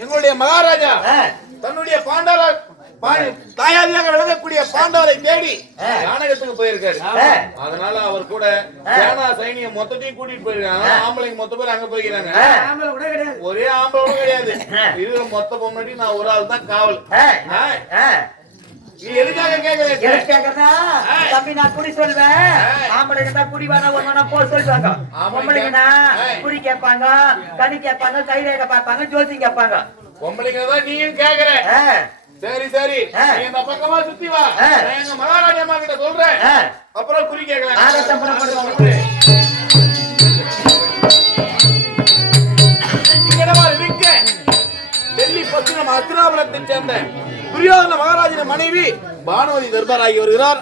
எங்களுடைய மகாராஜா தன்னுடைய தாயாதியாக விளங்கக்கூடிய பாண்டவரை தேடி யானகத்துக்கு போயிருக்காரு அதனால அவர் கூட சேனா சைனியம் மொத்தத்தையும் கூட்டிட்டு போயிருக்காங்க ஆம்பளைங்க மொத்த பேர் அங்க போய்க்கிறாங்க ஒரே ஆம்பளை கூட கிடையாது இது மொத்த பொண்ணாடி நான் ஒரு ஆள் தான் காவல் நீ எதுக்காக கேக்குறா தம்பி நான் குடி சொல்வேன் ஆம்பளைங்க தான் குடி வேணா ஒரு வேணா போட சொல்லுவாங்க பொம்பளைங்கன்னா குடி கேட்பாங்க கனி கேட்பாங்க கைரேகை பார்ப்பாங்க ஜோசி கேட்பாங்க பொம்பளைங்க தான் நீயும் கேக்குற சரி சரி நீ இந்த பக்கமா சுத்தி வா நான் எங்க மகாராணி அம்மா கிட்ட சொல்றேன் அப்புறம் குறி கேட்கலாம் டெல்லி பத்திரம் அஸ்தினாபுரத்தை சேர்ந்த துரியோதன மகாராஜின் மனைவி பானுவதி தர்பார் ஆகி வருகிறார்.